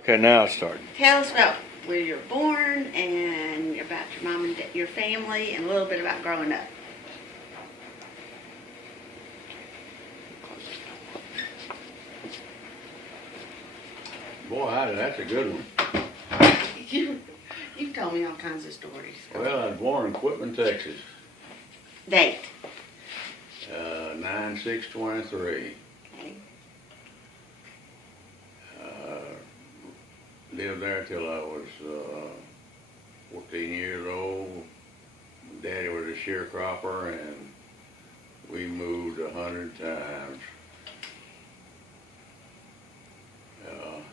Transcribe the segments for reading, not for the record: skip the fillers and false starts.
Okay, now it's starting. Tell us about where you were born and about your mom and your family and a little bit about growing up. Boy, that's a good one. You've told me all kinds of stories. Well, I was born in Quitman, Texas, Date. 9/6/23. Okay. Lived there till I was 14 years old. Daddy was a sharecropper, and we moved 100 times.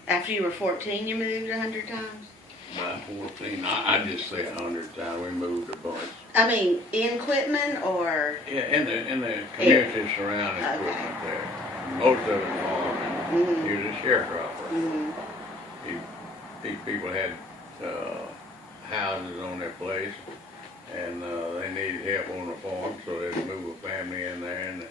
After you were 14, you moved 100 times? By 14, I just say 100 times. We moved a bunch. I mean, in Quitman or? Yeah, in the community surrounding Okay. Quitman there. Most of it farming. He was a sharecropper. Mm-hmm. These people had houses on their place, and they needed help on the farm, so they'd move a family in there and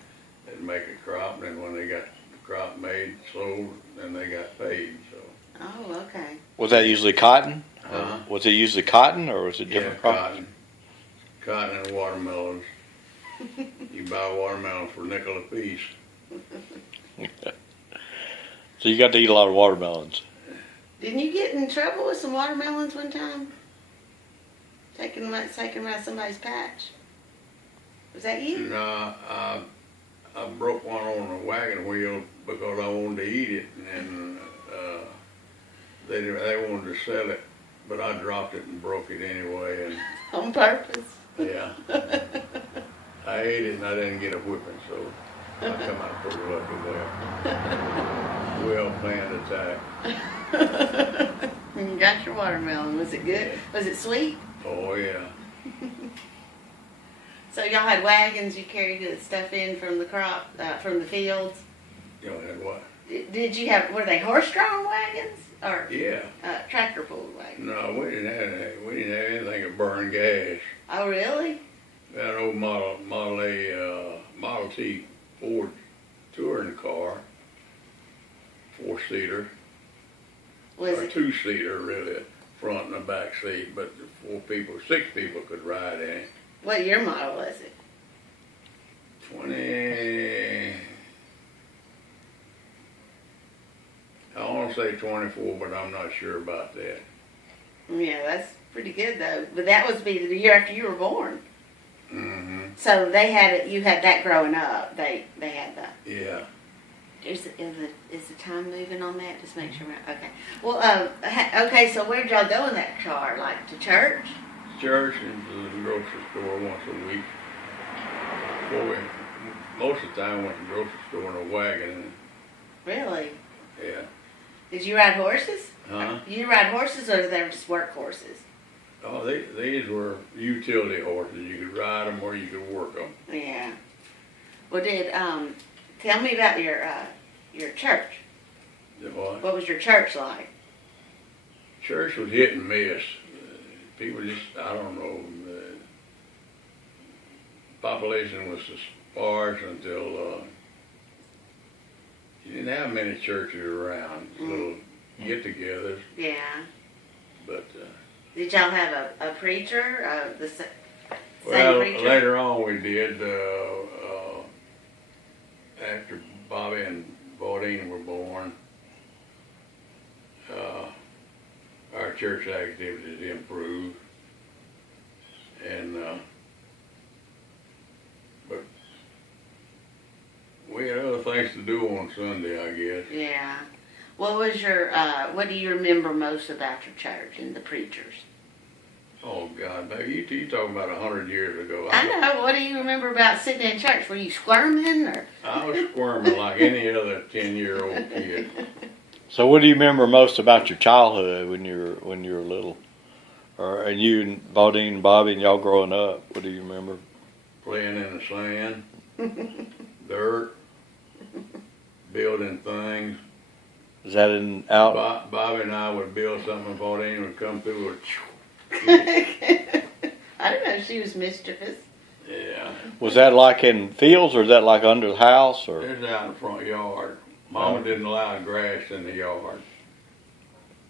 they'd make a crop. And then when they got the crop made, sold, then they got paid. So. Oh, okay. Was that usually cotton? Huh? Was it usually cotton, or was it different crops? Cotton and watermelons. You buy watermelons for a nickel a piece. So you got to eat a lot of watermelons. Didn't you get in trouble with some watermelons one time? Taking them out somebody's patch. Was that you? No, I broke one on a wagon wheel because I wanted to eat it, and they wanted to sell it, but I dropped it and broke it anyway. And On purpose? yeah, I ate it and I didn't get a whipping, so I come out pretty lucky there. Well-planned attack. You got your watermelon. Was it good? Was it sweet? Oh yeah. So y'all had wagons you carried the stuff in from the crop, from the fields? You know, had what? Did you have, were they horse-drawn wagons? Or Yeah. tractor-pulled wagons? No, we didn't have anything that burned gas. Oh, really? That old Model A, Model T Ford touring car, 4-seater, Was or it? 2-seater really, front and a back seat, but 6 people could ride in it. What year model was it? I want to say 24, but I'm not sure about that. Yeah, that's pretty good though. But that was be the year after you were born. Mm-hmm. So they had it. You had that growing up. They had the. Yeah. Is the time moving on that? Just make sure. Okay. Well, okay. So where'd y'all go in that car? Like to church? Church and to the grocery store once a week. Most of the time, I went to the grocery store in a wagon. Really? Yeah. Did you ride horses? Huh? You ride horses, or they were just work horses? Oh, these were utility horses. You could ride them or you could work them. Yeah. Well, tell me about your church. What? What was your church like? Church was hit and miss. People just, I don't know, the population was sparse until you didn't have many churches around, little get-togethers. Yeah. But Did y'all have a preacher? The same well, preacher? later on we did. After Bobby and Baudine were born, our church activities improved, and but we had other things to do on Sunday, I guess. Yeah. What was your, what do you remember most about your church and the preachers? Oh God, baby, you talking about 100 years ago? I know. What do you remember about sitting in church? Were you squirming or? I was squirming like any other 10-year-old kid. So what do you remember most about your childhood when you were little? And you and Baudine and Bobby and y'all growing up, what do you remember? Playing in the sand, dirt, building things. Is that out? Bobby and I would build something and Baudine would come through with. I didn't know she was mischievous. Yeah. Was that like in fields, or is that like under the house, or? It was out in the front yard. Mama didn't allow grass in the yard.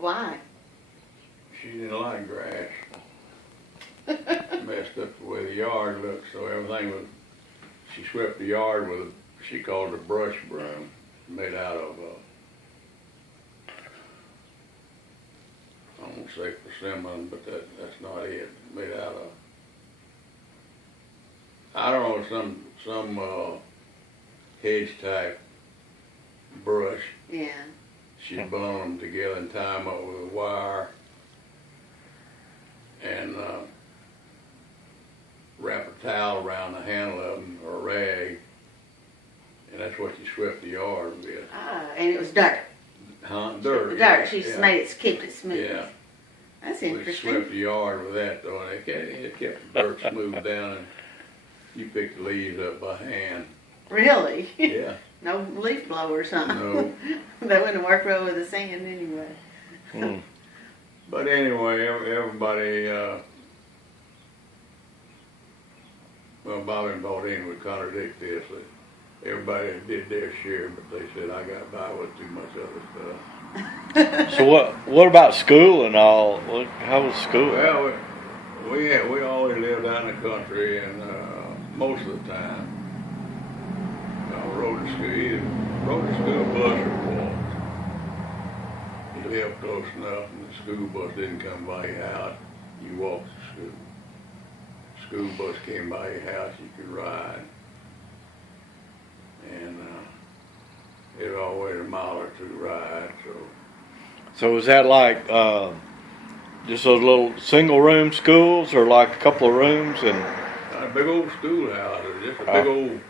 Why? She didn't like grass. Messed up the way the yard looked, so everything was, she swept the yard with, she called it a brush broom, made out of, I won't say persimmon, but that's not it, made out of, I don't know, some hedge type brush. Yeah. She'd bone them together and tie them up with a wire and wrap a towel around the handle of them or a rag, and that's what you swept the yard with. Ah, and it was dirt. Huh? Dirt. Dirt. She just yeah. made it, kept it smooth. Yeah. That's We interesting. swept the yard with that though, and it kept the dirt smooth down, and you picked the leaves up by hand. Really? Yeah. No leaf blowers, huh? No. They wouldn't have worked well with the sand anyway. Mm. But anyway, everybody, well, Bobby and Bonnie would contradict this. Everybody did their share, but they said I got by with too much other stuff. So what about school and all? How was school? Well, we always lived out in the country, and most of the time, rode the school bus or walked. You lived close enough, and the school bus didn't come by your house. You walked to school. School bus came by your house, you could ride. And it was always a mile or two ride. So was that like just those little single room schools, or like a couple of rooms and? A big old schoolhouse, or just a big old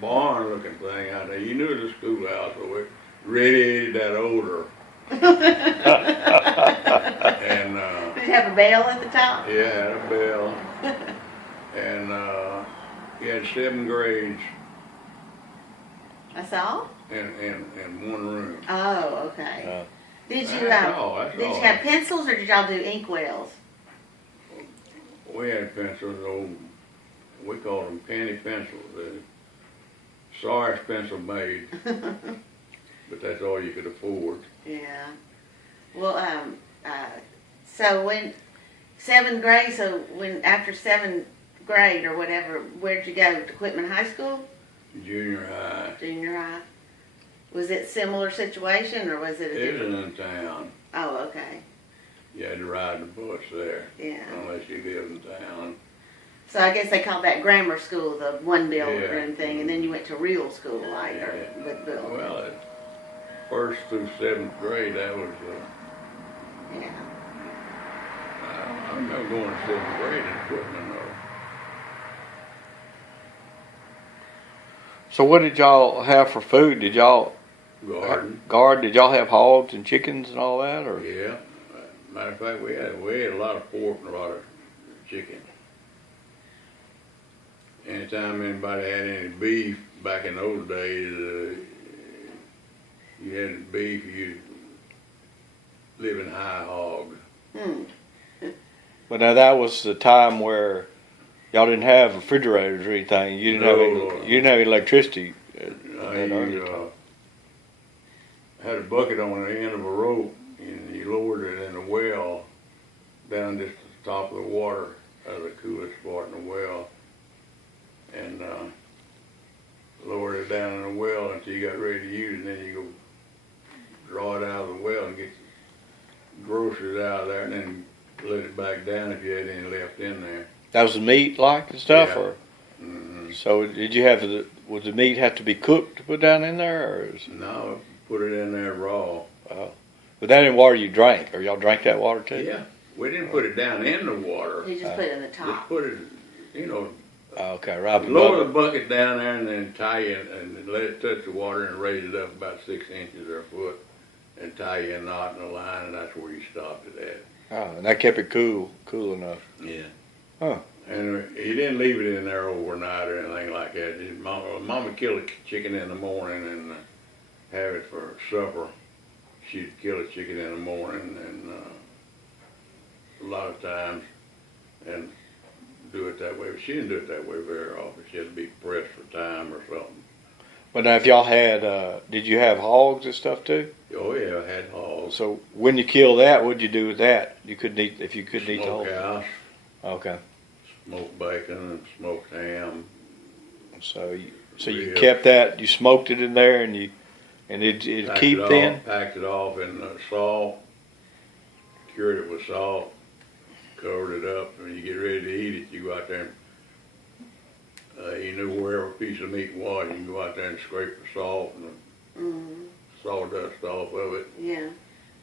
barn looking thing out there. You knew it was a schoolhouse, so it radiated that odor. And Did it have a bell at the top? yeah, it had a bell. And you had 7 grades That's all? in one room. Oh, okay. Did you That's all. did you have pencils or did y'all do inkwells? We had pencils, old, we called them penny pencils. The sorriest pencil made, but that's all you could afford. Yeah. Well, so when 7th grade, so when after 7th grade or whatever, where'd you go? To Quitman High School? Junior high. Junior high? Was it similar situation or was it a It was different? in town. Oh, okay. You had to ride the bus there. Yeah. Unless you lived in town. So I guess they called that grammar school, the one building Yeah. thing, and then you went to real school later Yeah. with Bill. Well, at 1st through 7th grade, that was, Yeah. I remember going to 7th grade in Quitman though. So what did y'all have for food? Did y'all Garden. Did y'all have hogs and chickens and all that, or? Yeah. Matter of fact, we had a lot of pork and a lot of chicken. Anytime anybody had any beef back in those days, you had beef, you live in high hog. But now that was the time where y'all didn't have refrigerators or anything. You didn't have electricity. You had a bucket on the end of a rope, and you lowered it in a well down just to the top of the water, the coolest part in the well, and lowered it down in the well until you got ready to use it, and then you go draw it out of the well and get the groceries out of there, and then let it back down if you had any left in there. That was the meat like and stuff, Yeah. or? Mm-hmm. So did you have would the meat have to be cooked to put down in there, or? No, put it in there raw. But that ain't water you drank, or y'all drank that water too? Yeah, we didn't put it down in the water. You just put it in the Just top. put it, Okay, right lower the above bucket down there and then tie it and let it touch the water and raise it up about 6 inches or a foot and tie you a knot in a line, and that's where you stopped it at. Oh, and that kept it cool enough. Yeah. Huh. And he didn't leave it in there overnight or anything like that. His mama killed a chicken in the morning and have it for supper. She'd kill a chicken in the morning and a lot of times and do it that way. But she didn't do it that way very often. She had to be pressed for time or something. But now, if y'all had, did you have hogs and stuff too? Oh yeah, I had hogs. So when you kill that, what'd you do with that? You couldn't eat if you couldn't eat the whole. Smokehouse, Okay. smoked bacon, and smoked ham. So you Ribs. kept that. You smoked it in there, and it Packed keep it then. off, packed it off in salt, cured it with salt, covered it up. When you get ready to eat it, you go out there and you knew where every piece of meat was. You can go out there and scrape the salt and Mm-hmm. sawdust off of it, Yeah.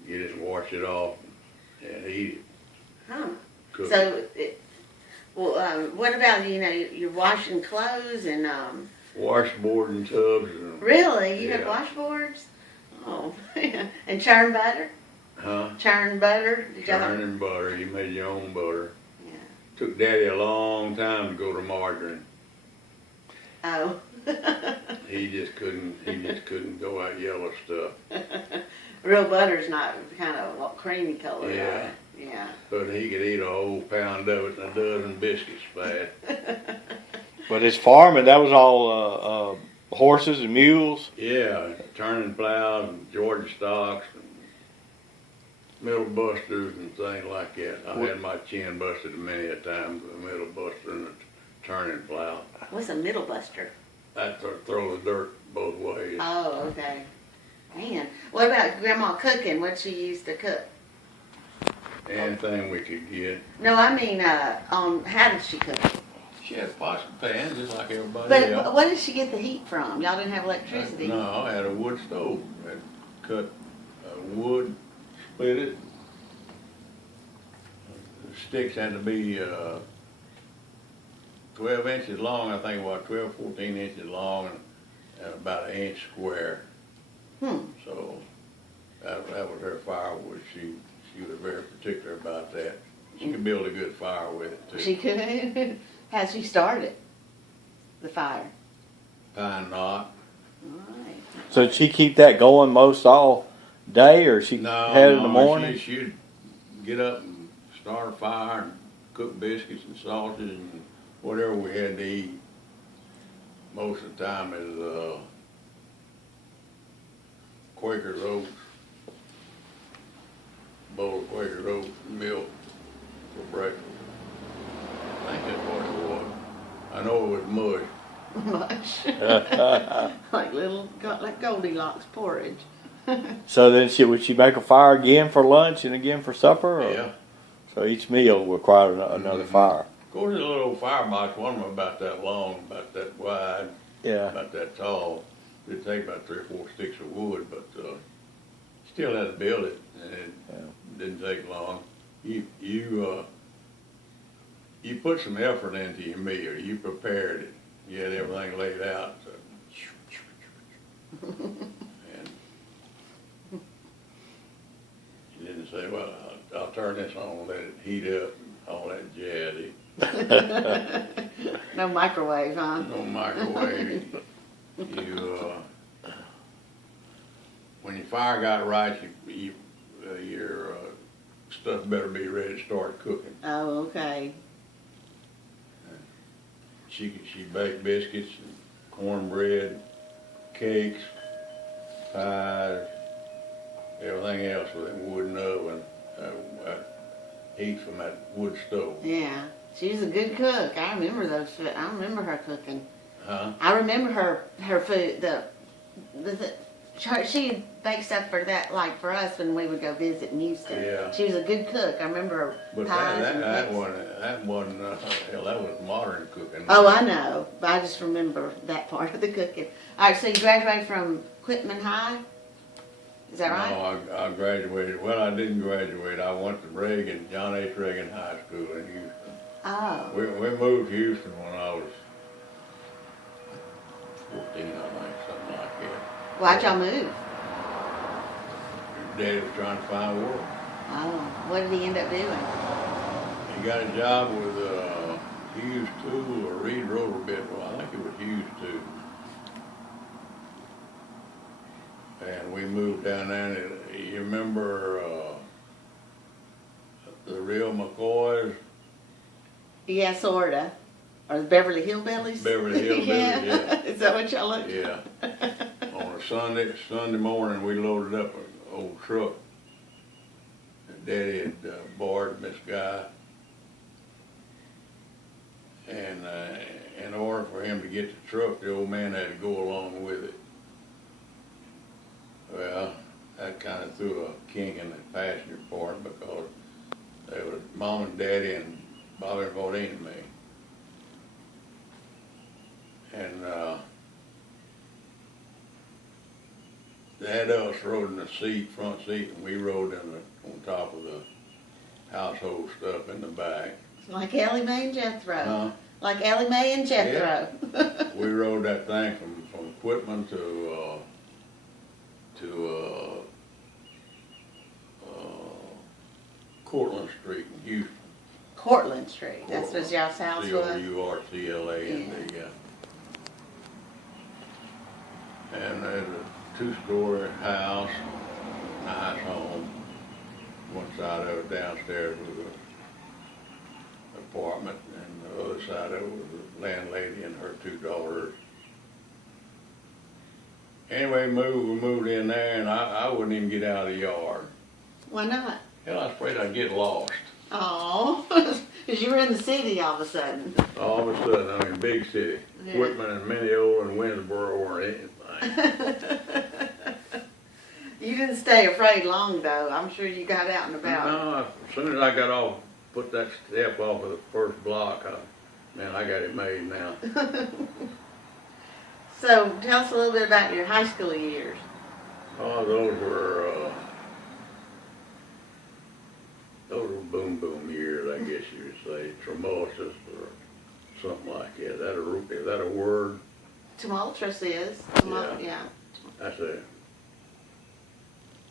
get it and wash it off and eat it. Huh. Cook it. So, what about, you're washing clothes and, Washboard and tubs and, really? You had Yeah. washboards? Oh, and churn butter? Churn butter? Did y'all have- churning butter. You made your own butter. Yeah. Took Daddy a long time to go to margarine. Oh. He just couldn't go out yellow stuff. Real butter's not kind of a creamy color, Yeah. right? Yeah. But he could eat a whole pound of it and a dozen biscuits fast. But his farming, that was all horses and mules. Yeah, turning plows and Georgia stocks and middle busters and things like that. I had my chin busted many a time with a middle buster and a turning plow. What's a middle buster? That throw the dirt both ways. Oh, okay. Man, what about Grandma cooking? What'd she use to cook? Anything we could get. No, I mean, how did she cook? She had pots and pans just like everybody But else. what did she get the heat from? Y'all didn't have electricity. No, I had a wood stove. I cut wood, split it. The sticks had to be 12 inches long, I think, 12, 14 inches long, and about an inch square. So that was her firewood. She was very particular about that. She could build a good fire with it too. She could. How'd she start it? The fire. Pine knot. All right. So did she keep that going most all day, or she had it in the morning? She'd get up and start a fire and cook biscuits and sausages and whatever we had to eat. Most of the time is Quaker oats, bowl of Quaker oats and milk for breakfast. I think that's what it was. I know it was mush. Much. like Goldilocks porridge. So then would she make a fire again for lunch and again for supper? Or? Yeah. So each meal required another fire. Of course, a little firebox, one of them about that long, about that wide, Yeah. about that tall. It'd take about 3 or 4 sticks of wood, but still had to build it, and it didn't take long. You put some effort into your meal. You prepared it. You had everything laid out. So. And you didn't say, well, I'll turn this on and let it heat up, all that jazz. No microwave, huh? No microwave. When your fire got right, your stuff better be ready to start cooking. Oh, okay. She baked biscuits and cornbread, cakes, pies, everything else with a wooden oven, heat from that wood stove. Yeah. She was a good cook. I remember those. I remember her cooking. Huh? I remember her food. She baked stuff for that, like for us when we would go visit in Houston. Yeah. She was a good cook. I remember her But pies and that cakes. wasn't hell, that was modern cooking. Oh, I know. But I just remember that part of the cooking. All right, so you graduated from Quitman High? Is that right? No, I graduated. Well, I didn't graduate. I went to John H. Reagan High School in Houston. Oh. We moved to Houston when I was 14, I think, something like that. Why'd y'all move? Daddy was trying to find work. Oh. What did he end up doing? He got a job with Hughes Tool or Reed Rotor Bit. Well, I think it was Hughes Tool. And we moved down there. And you remember the real McCoys? Yeah, sorta. Or the Beverly Hillbillies? Beverly Hillbillies, yeah. Is that what y'all look? Yeah. On a Sunday morning, we loaded up an old truck. Daddy had borrowed this guy. And in order for him to get the truck, the old man had to go along with it. Well, that kind of threw a kink in the passenger part because they were Mom and Daddy and Bobby and Bonnie and me. And they had us rode in the front seat, and we rode on top of the household stuff in the back. Like Ellie Mae and Jethro. Huh? Like Ellie Mae and Jethro. Yeah. We rode that thing from Quitman to Cortlandt Street in Houston. Cortlandt Street. That's what y'all's house was. Cortlandt. And there's a two-story house, nice home. One side of it downstairs was an apartment, and the other side of it was a landlady and her two daughters. Anyway, we moved in there, and I wouldn't even get out of the yard. Why not? Hell, I was afraid I'd get lost. Oh, because you were in the city all of a sudden. All of a sudden, I'm in big city. Yeah. Whitman and Mineola and Winsboro weren't anything. You didn't stay afraid long, though. I'm sure you got out and about. No, as soon as I got off, put that step off of the first block, man, I got it made now. So, tell us a little bit about your high school years. Oh, those were boom boom years, I guess you would say. Tumultuous or something like that. Is that a word? Tumultuous is. Yeah. That's a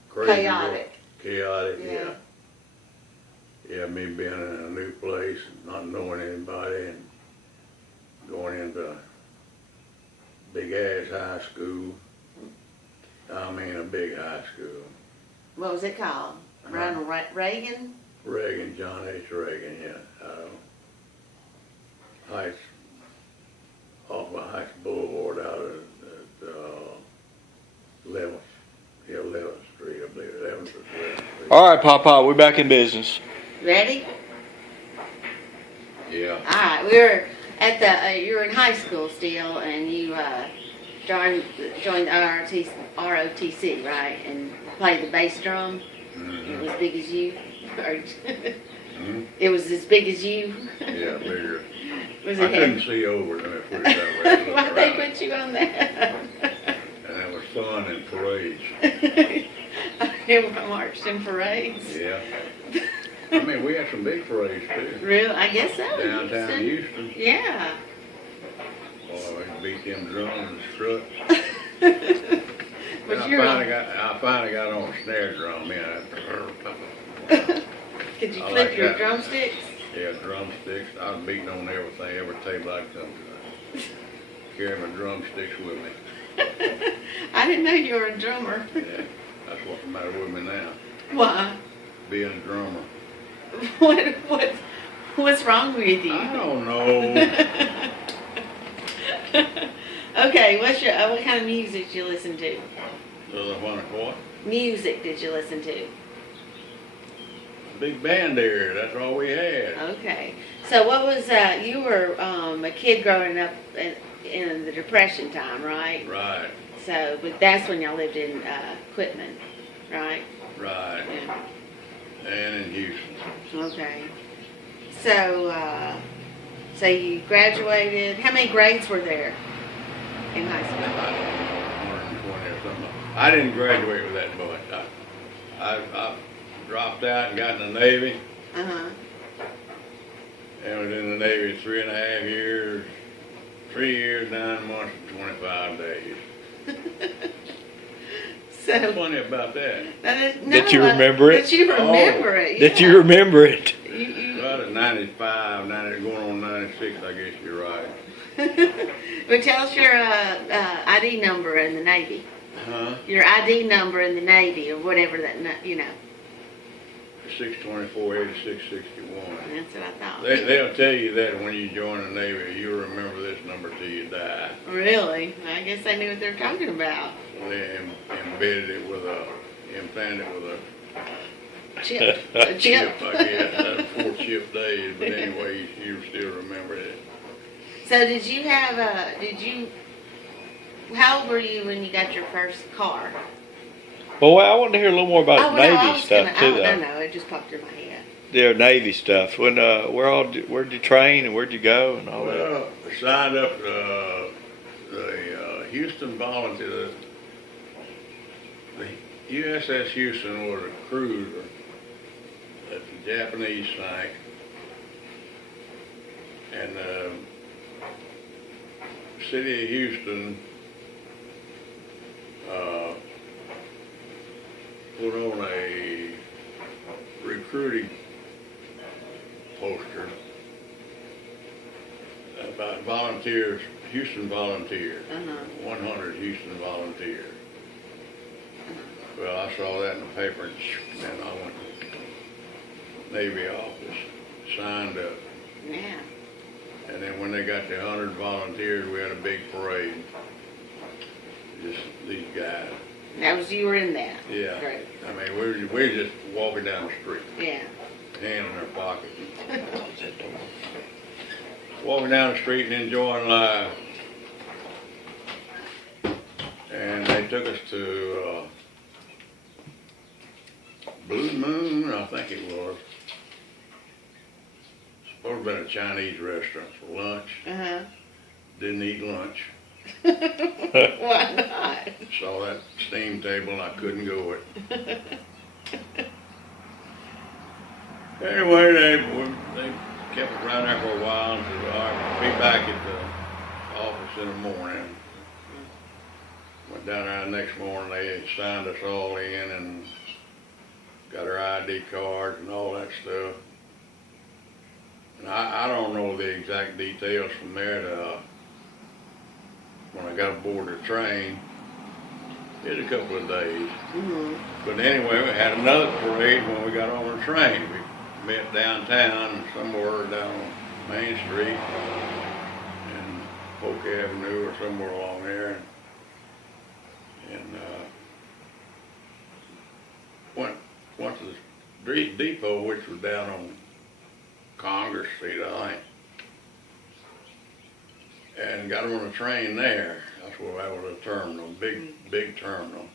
crazy Chaotic. Chaotic, Yeah. yeah. Yeah, me being in a new place, not knowing anybody, and going into big ass high school. I mean, a big high school. What was it called? Ronald Reagan? Reagan, John H. Reagan, yeah. Heights, off of Heights Boulevard out at 11th Street, I believe, 11th or 12th Street. All right, Papa, we're back in business. Ready? Yeah. All right, we were at the, you were in high school still, and you joined ROTC, right? And played the bass drum. Mm-hmm. It was as big as you. Mm-hmm. It was as big as you. Yeah, bigger. Was I it couldn't see over them, if we put it that way. Why'd they put you on that? And it was fun and parades. I marched in parades. Yeah. I mean, we had some big parades too. Really? I guess so. Downtown Houston. Yeah. Boy, we beat them drums and strut. But I finally got on a snare drum, yeah. Could you I flip like your that. drumsticks? Yeah, drumsticks. I was beating on everything, every table I'd come to. Carry my drumsticks with me. I didn't know you were a drummer. Yeah, that's what's the matter with me now, Why? being a drummer. What's wrong with you? I don't know. Okay, what kind of music did you listen to? The one what? Music did you listen to? Big band there, that's all we had. Okay. So what was, you were a kid growing up in the Depression time, right? Right, So, but that's when y'all lived in Quitman, right? right. Yeah. And in Houston. Okay. So, so you graduated. How many grades were there in high school? 120 or something. I didn't graduate with that much. I dropped out and got in the Navy. Uh-huh. And was in the Navy 3.5 years, 3 years, 9 months, and 25 days. So, What's funny about that? Did you remember it? Did you remember it? Did you yeah. remember it? Right at 95, 90, going on 96, I guess you're right. But tell us your ID number in the Navy. Huh? Your ID number in the Navy, or whatever that, you know. 624, 8661. That's what I thought. They'll tell you that when you join the Navy, you'll remember this number till you die. Really? I guess they knew what they were talking about. They embedded it with implanted it with Chip. A chip. I guess, 4 chip days, but anyway, you still remember it. So did you have how old were you when you got your first car? Well, I wanted to hear a little more about I Navy was stuff gonna, too, I though. know, it just popped in my head. Yeah, Navy stuff. When where'd you train and where'd you go and all that? Well, I signed up the Houston Volunteer. The USS Houston was a cruiser that the Japanese sank, and the city of Houston put on a recruiting poster about volunteers, Houston volunteers, 100 Houston volunteers. Well, I saw that in the paper, and then I went to the Navy office, signed up. Yeah. And then when they got to 100 volunteers, we had a big parade. Just these guys. That was, you were in that. Yeah. Great. I mean, we were just walking down the street, Yeah. hand in their pocket. Walking down the street and enjoying life. And they took us to Blue Moon, I think it was. Supposed to be a Chinese restaurant for lunch. Didn't eat lunch. Why not? Saw that steam table and I couldn't go it. Anyway, they kept it around there for a while and said, all right, we'll be back at the office in the morning. Went down there the next morning, they had signed us all in and got our ID cards and all that stuff. And I don't know the exact details from there to when I got aboard the train. It was a couple of days. But anyway, we had another parade when we got on the train. We met downtown, somewhere down Main Street and Polk Avenue or somewhere along there. And went to the street depot, which was down on Congress Street, I think. And got on a train there. That's where that was a terminal, big terminal.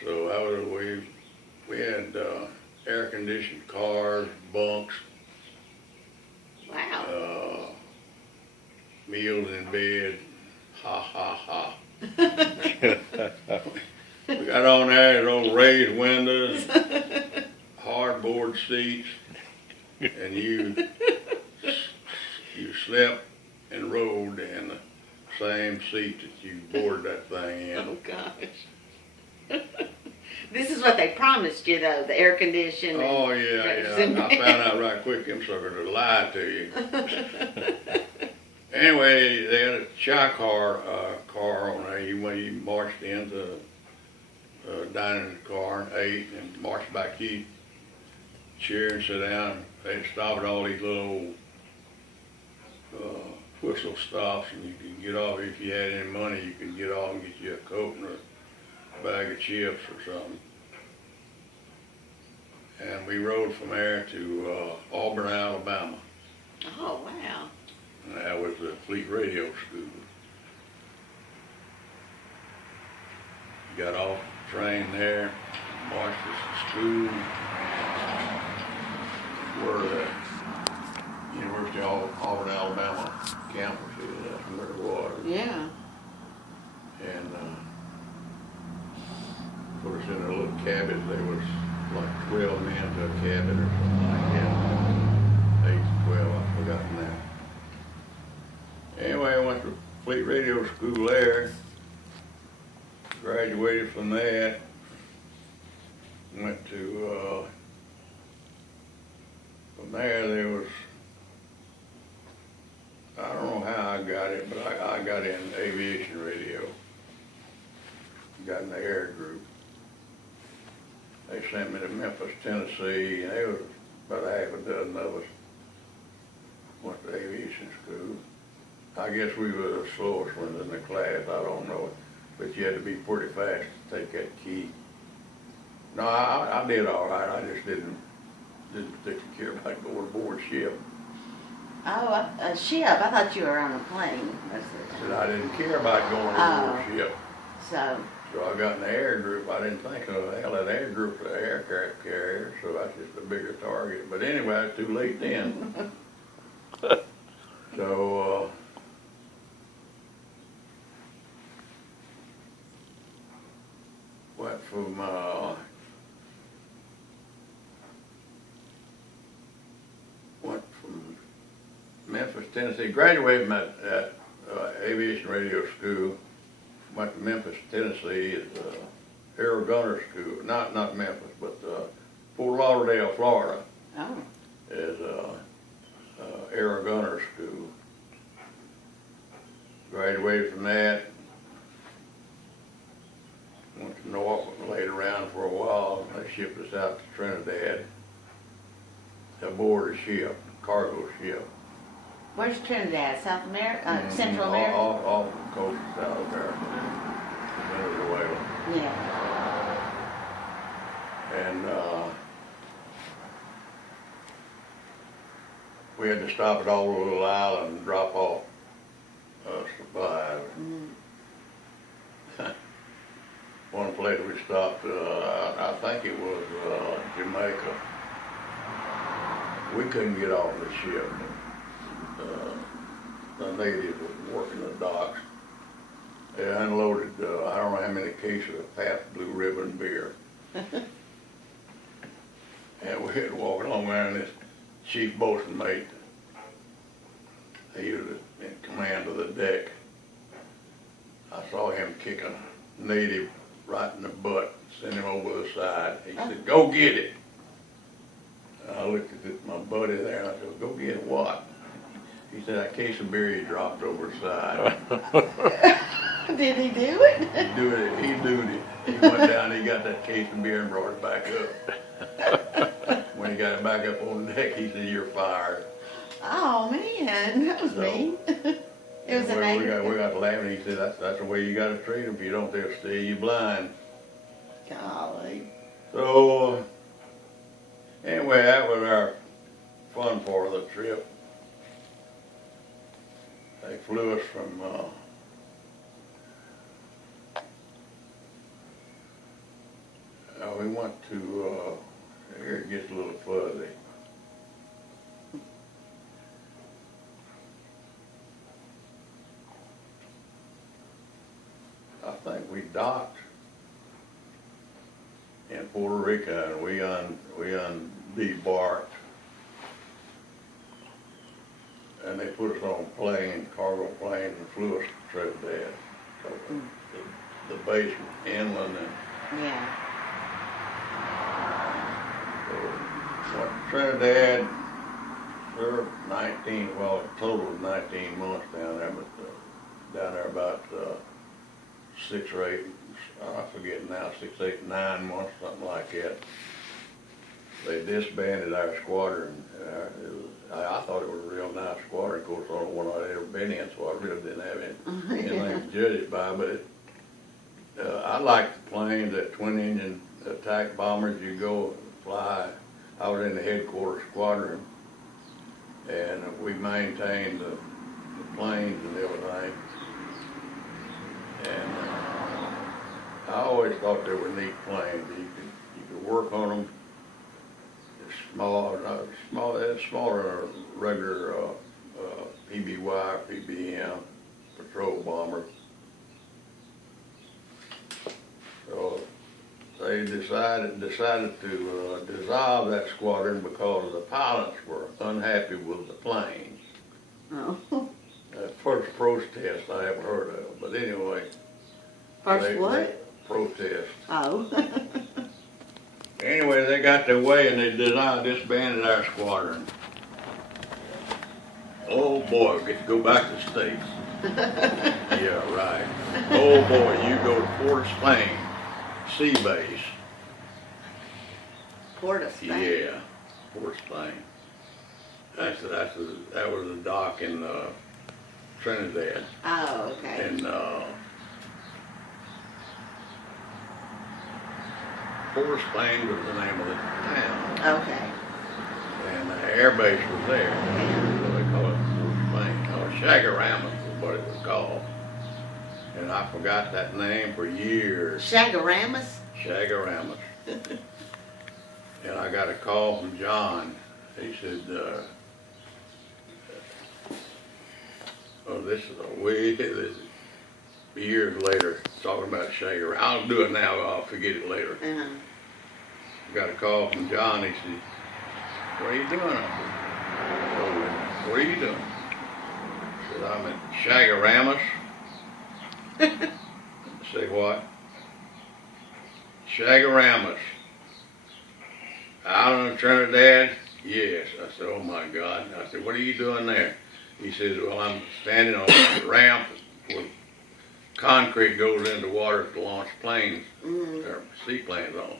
So that was we had air conditioned cars, bunks, Wow. meals in bed, ha ha ha. We got on there, those raised windows, hardboard seats, and you slept and rode in the same seat that you boarded that thing in. Oh gosh. This is what they promised you though, the air conditioning. Oh yeah. I found out right quick them suckers would lie to you. Anyway, they had a chai car on there. You marched into the dining car and ate and marched back to your chair and sit down. They'd stop at all these little whistle stops, and you could get off. If you had any money, you could get off and get you a Coke and a bag of chips or something. And we rode from there to Auburn, Alabama. Oh wow. And that was the Fleet Radio School. Got off the train there, marched us to school, where the University of Auburn, Alabama campus is. That's where it was. Yeah. And put us in a little cabin. There was like 12 men to a cabin or something like that. 8 to 12, I've forgotten that. Anyway, I went to Fleet Radio School there. Graduated from that. Went to, from there was, I don't know how I got it, but I got in aviation radio. Got in the air group. They sent me to Memphis, Tennessee, and there was about half a dozen of us went to aviation school. I guess we were the slowest ones in the class, I don't know. But you had to be pretty fast to take that key. No, I did all right. I just didn't particularly care about going aboard ship. Oh, a ship. I thought you were on a plane most of the Said time. I didn't care about going aboard ship. So, So I got in the air group. I didn't think, oh, hell, that air group's an aircraft carrier, so that's just a bigger target. But anyway, it's too late then. So, went from, Memphis, Tennessee, graduated from that aviation radio school, went to Memphis, Tennessee at Air Gunner School, not Memphis, but Fort Lauderdale, Florida, oh, is Air Gunner School. Graduated from that, went to Norfolk, laid around for a while. They shipped us out to Trinidad aboard a ship, cargo ship. where's Trinidad? South America? Central America? Off the coast of South America, Venezuela. Yeah. And we had to stop at all the little islands and drop off supplies. One place we stopped, I think it was Jamaica. We couldn't get off the ship. The natives was working the docks. They unloaded, I don't know how many cases of Pabst Blue Ribbon beer. And we had to walk along there, and this chief boatswain mate, he was in command of the deck. I saw him kick a native right in the butt, send him over the side. He said, "Go get it." And I looked at my buddy there, and I said, "Go get what?" He said, "That case of beer he dropped over the side." Did he do it? He doed it. He went down, he got that case of beer and brought it back up. When he got it back up on the deck, he said, "You're fired." Oh, man, that was mean. It was a native. We got laughing. He said, that's the way you got to treat them. If you don't, they'll stay you blind. Golly. So, anyway, that was our fun part of the trip. They flew us from we went to here it gets a little fuzzy. I think we docked in Puerto Rico, and we debarked, and they put us on planes, cargo planes, and flew us to Trinidad. So the base was inland, and Yeah. so went to Trinidad. Served 19, well, a total of 19 months down there, but down there about 6 or 8, I forget now, 6, 8, 9 months, something like that. They disbanded our squadron. I thought it was a real nice squadron. Of course, the only one I'd ever been in, so I really didn't have anything to judge it by. But I liked the planes, that twin-engine attack bombers. You go fly. I was in the headquarters squadron, and we maintained the planes and everything. And I always thought they were neat planes. You could work on them. It's smaller than a regular PBY or PBM patrol bomber. So they decided to dissolve that squadron because the pilots were unhappy with the planes. Oh. First protest I ever heard of, but anyway. First what? Protest. Oh. Anyway, they got their way and they disbanded our squadron. Oh boy, we get to go back to States. Yeah, right. Oh boy, you go to Port of Spain, sea base. Port of Spain. Yeah, Port of Spain. That was a dock in Trinidad. Oh, okay. And Port of Spain was the name of the town. Okay. And the air base was there. So they call it Port of Spain. Shagaramas is what it was called. And I forgot that name for years. Shagaramas? Shagaramas. And I got a call from John. He said, this is years later, talking about Shagaramas. I'll do it now, I'll forget it later. Uh-huh. Got a call from John. He said, what are you doing? I said, what are you doing? He said, I'm at Shagaramas. I said, what? Shagaramas. Out in Trinidad? Yes. I said, oh my God. I said, what are you doing there? He says, well, I'm standing on a ramp where concrete goes into water to launch planes, or seaplanes on.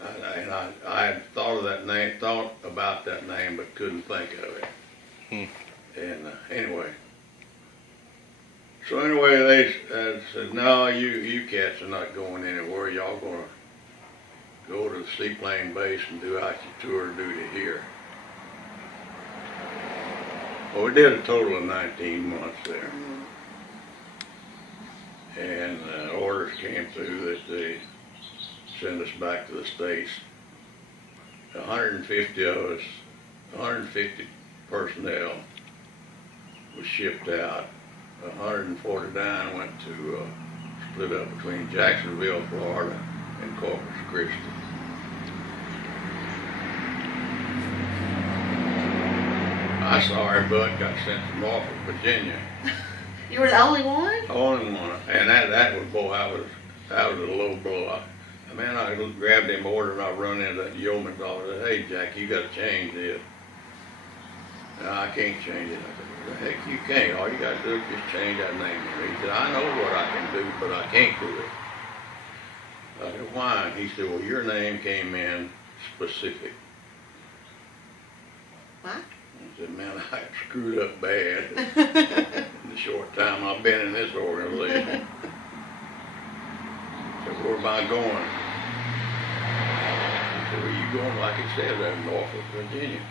And I had thought about that name, but couldn't think of it. And anyway. So anyway, they said, no, you cats are not going anywhere. Y'all going to go to the seaplane base and do out your tour duty here. Well, we did a total of 19 months there. And orders came through that they send us back to the States. 150 of us, 150 personnel was shipped out. 149 went to split up between Jacksonville, Florida, and Corpus Christi. I saw her butt got sent to Norfolk, Virginia. You were the only one? Only one, and that was, boy, I was a low blow. I grabbed him order and I run into that yeoman's office and said, hey Jack, you got to change this. No, I can't change it. I said, heck, you can't. All you got to do is just change that name. He said, I know what I can do, but I can't do it. I said, why? He said, well, your name came in specific. What? I said, man, I screwed up bad in the short time I've been in this organization. I said, where am I going? He said, well, you going like it says out in Norfolk, Virginia.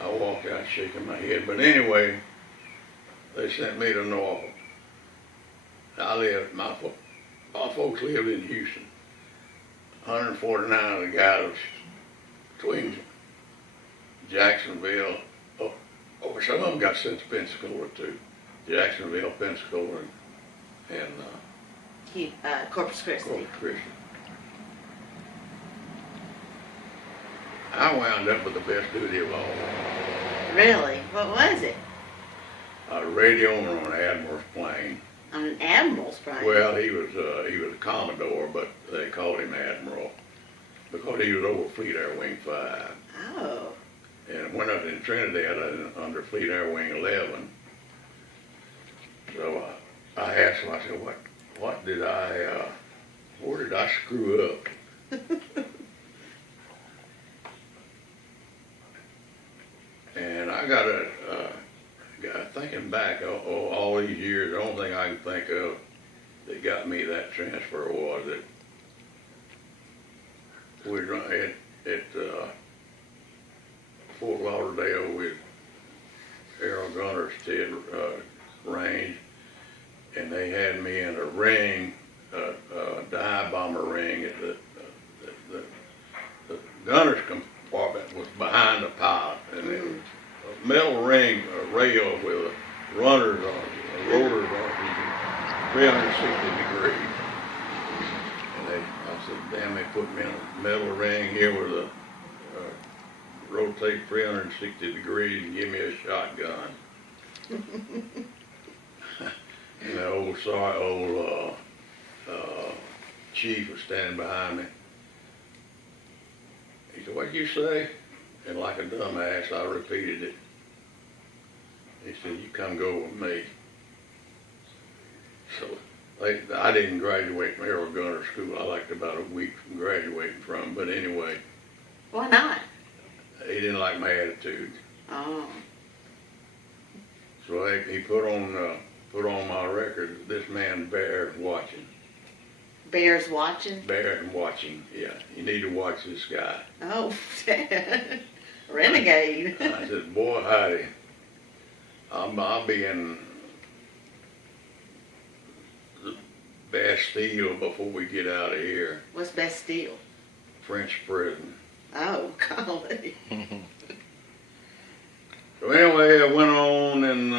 I walked out shaking my head. But anyway, they sent me to Norfolk. My folks lived in Houston. 149 of the guys was between Jacksonville. Some of them got sent to Pensacola too. Jacksonville, Pensacola, and Corpus Christi. Corpus Christi. I wound up with the best duty of all. Really? What was it? A radioman on an admiral's plane. On an admiral's plane? Well, he was a Commodore, but they called him Admiral because he was over Fleet Air Wing 5. Oh. And went up in Trinidad under Fleet Air Wing 11. So I asked him, I said, what did where did I screw up? And I got thinking back all these years, the only thing I can think of that got me that transfer was that we run at Fort Lauderdale with Aero Gunner's range, and they had me in a ring, a dive bomber ring. At the gunner's compartment was behind the pilot, and it was a metal ring, a rail with runners on it, rotors on it, 360 degrees. And I said, damn, they put me in a metal ring here with a rotate 360 degrees and give me a shotgun. And the old chief was standing behind me. He said, what'd you say? And like a dumbass, I repeated it. He said, you come go with me. So I didn't graduate from Harold Gunner School. I liked about a week from graduating from. But anyway, Why not? he didn't like my attitude. Oh. So he put on my record, "This man bears watching." Bears watching? Bears watching, yeah. You need to watch this guy. Oh, renegade. I said, "Boy, howdy. I'll be in the Bastille before we get out of here." What's Bastille? French prison. Oh, golly. So anyway, I went on and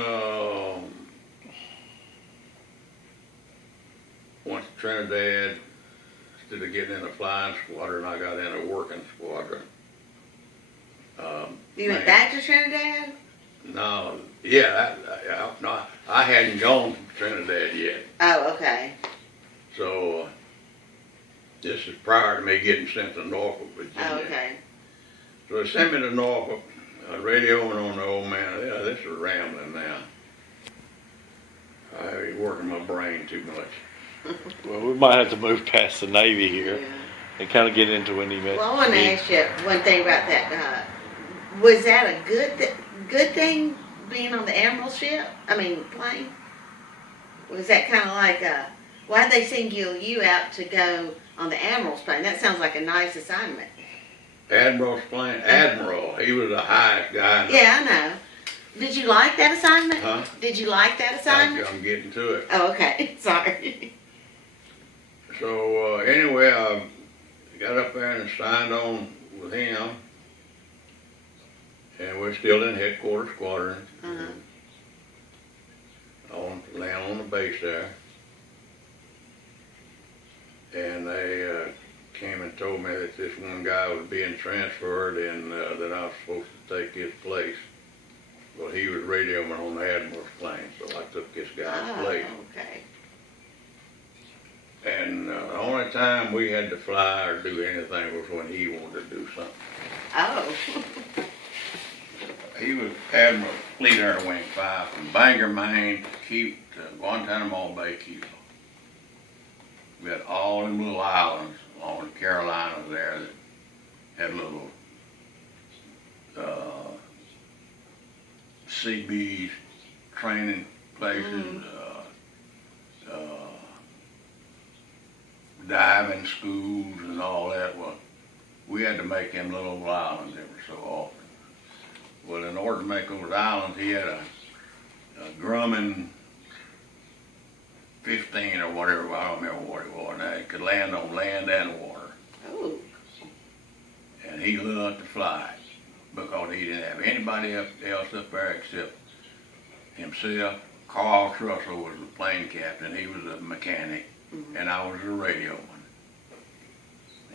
went to Trinidad. Instead of getting in a flying squadron, I got in a working squadron. You went back to Trinidad? No, yeah, no, I hadn't gone to Trinidad yet. Oh, okay. So this is prior to me getting sent to Norfolk, Virginia. Oh, okay. So they sent me to Norfolk. I radioing on the old man. Yeah, this is rambling now. I was working my brain too much. Well, we might have to move past the Navy here Yeah. and kind of get into when he met. Well, I want to ask you one thing about that. Was that a good thing being on the Admiral ship? I mean, plane? Was that kind of like why'd they single you out to go on the Admiral's plane? That sounds like a nice assignment. Admiral's plane. Admiral. He was the highest guy. Yeah, I know. Did you like that assignment? Huh? Did you like that assignment? I'm getting to it. Oh, okay. Sorry. So anyway, I got up there and signed on with him. And we're still in headquarters squadron. Uh-huh. Land on the base there. And they came and told me that this one guy was being transferred and that I was supposed to take his place. Well, he was radioman on the Admiral's plane, so I took this guy's place. Okay. And the only time we had to fly or do anything was when he wanted to do something. Oh. He was Admiral Fleet Air Wing 5 from Bangor, Maine to Guantanamo Bay, Cuba. We had all them little islands along the Carolinas there that had little CBs, training places, diving schools and all that. Well, we had to make them little islands every so often. Well, in order to make those islands, he had a Grumman 15 or whatever, I don't remember what it was. Now, it could land on land and water. Oh. And he loved to fly because he didn't have anybody else up there except himself. Carl Trussell was the plane captain. He was a mechanic, and I was a radioman.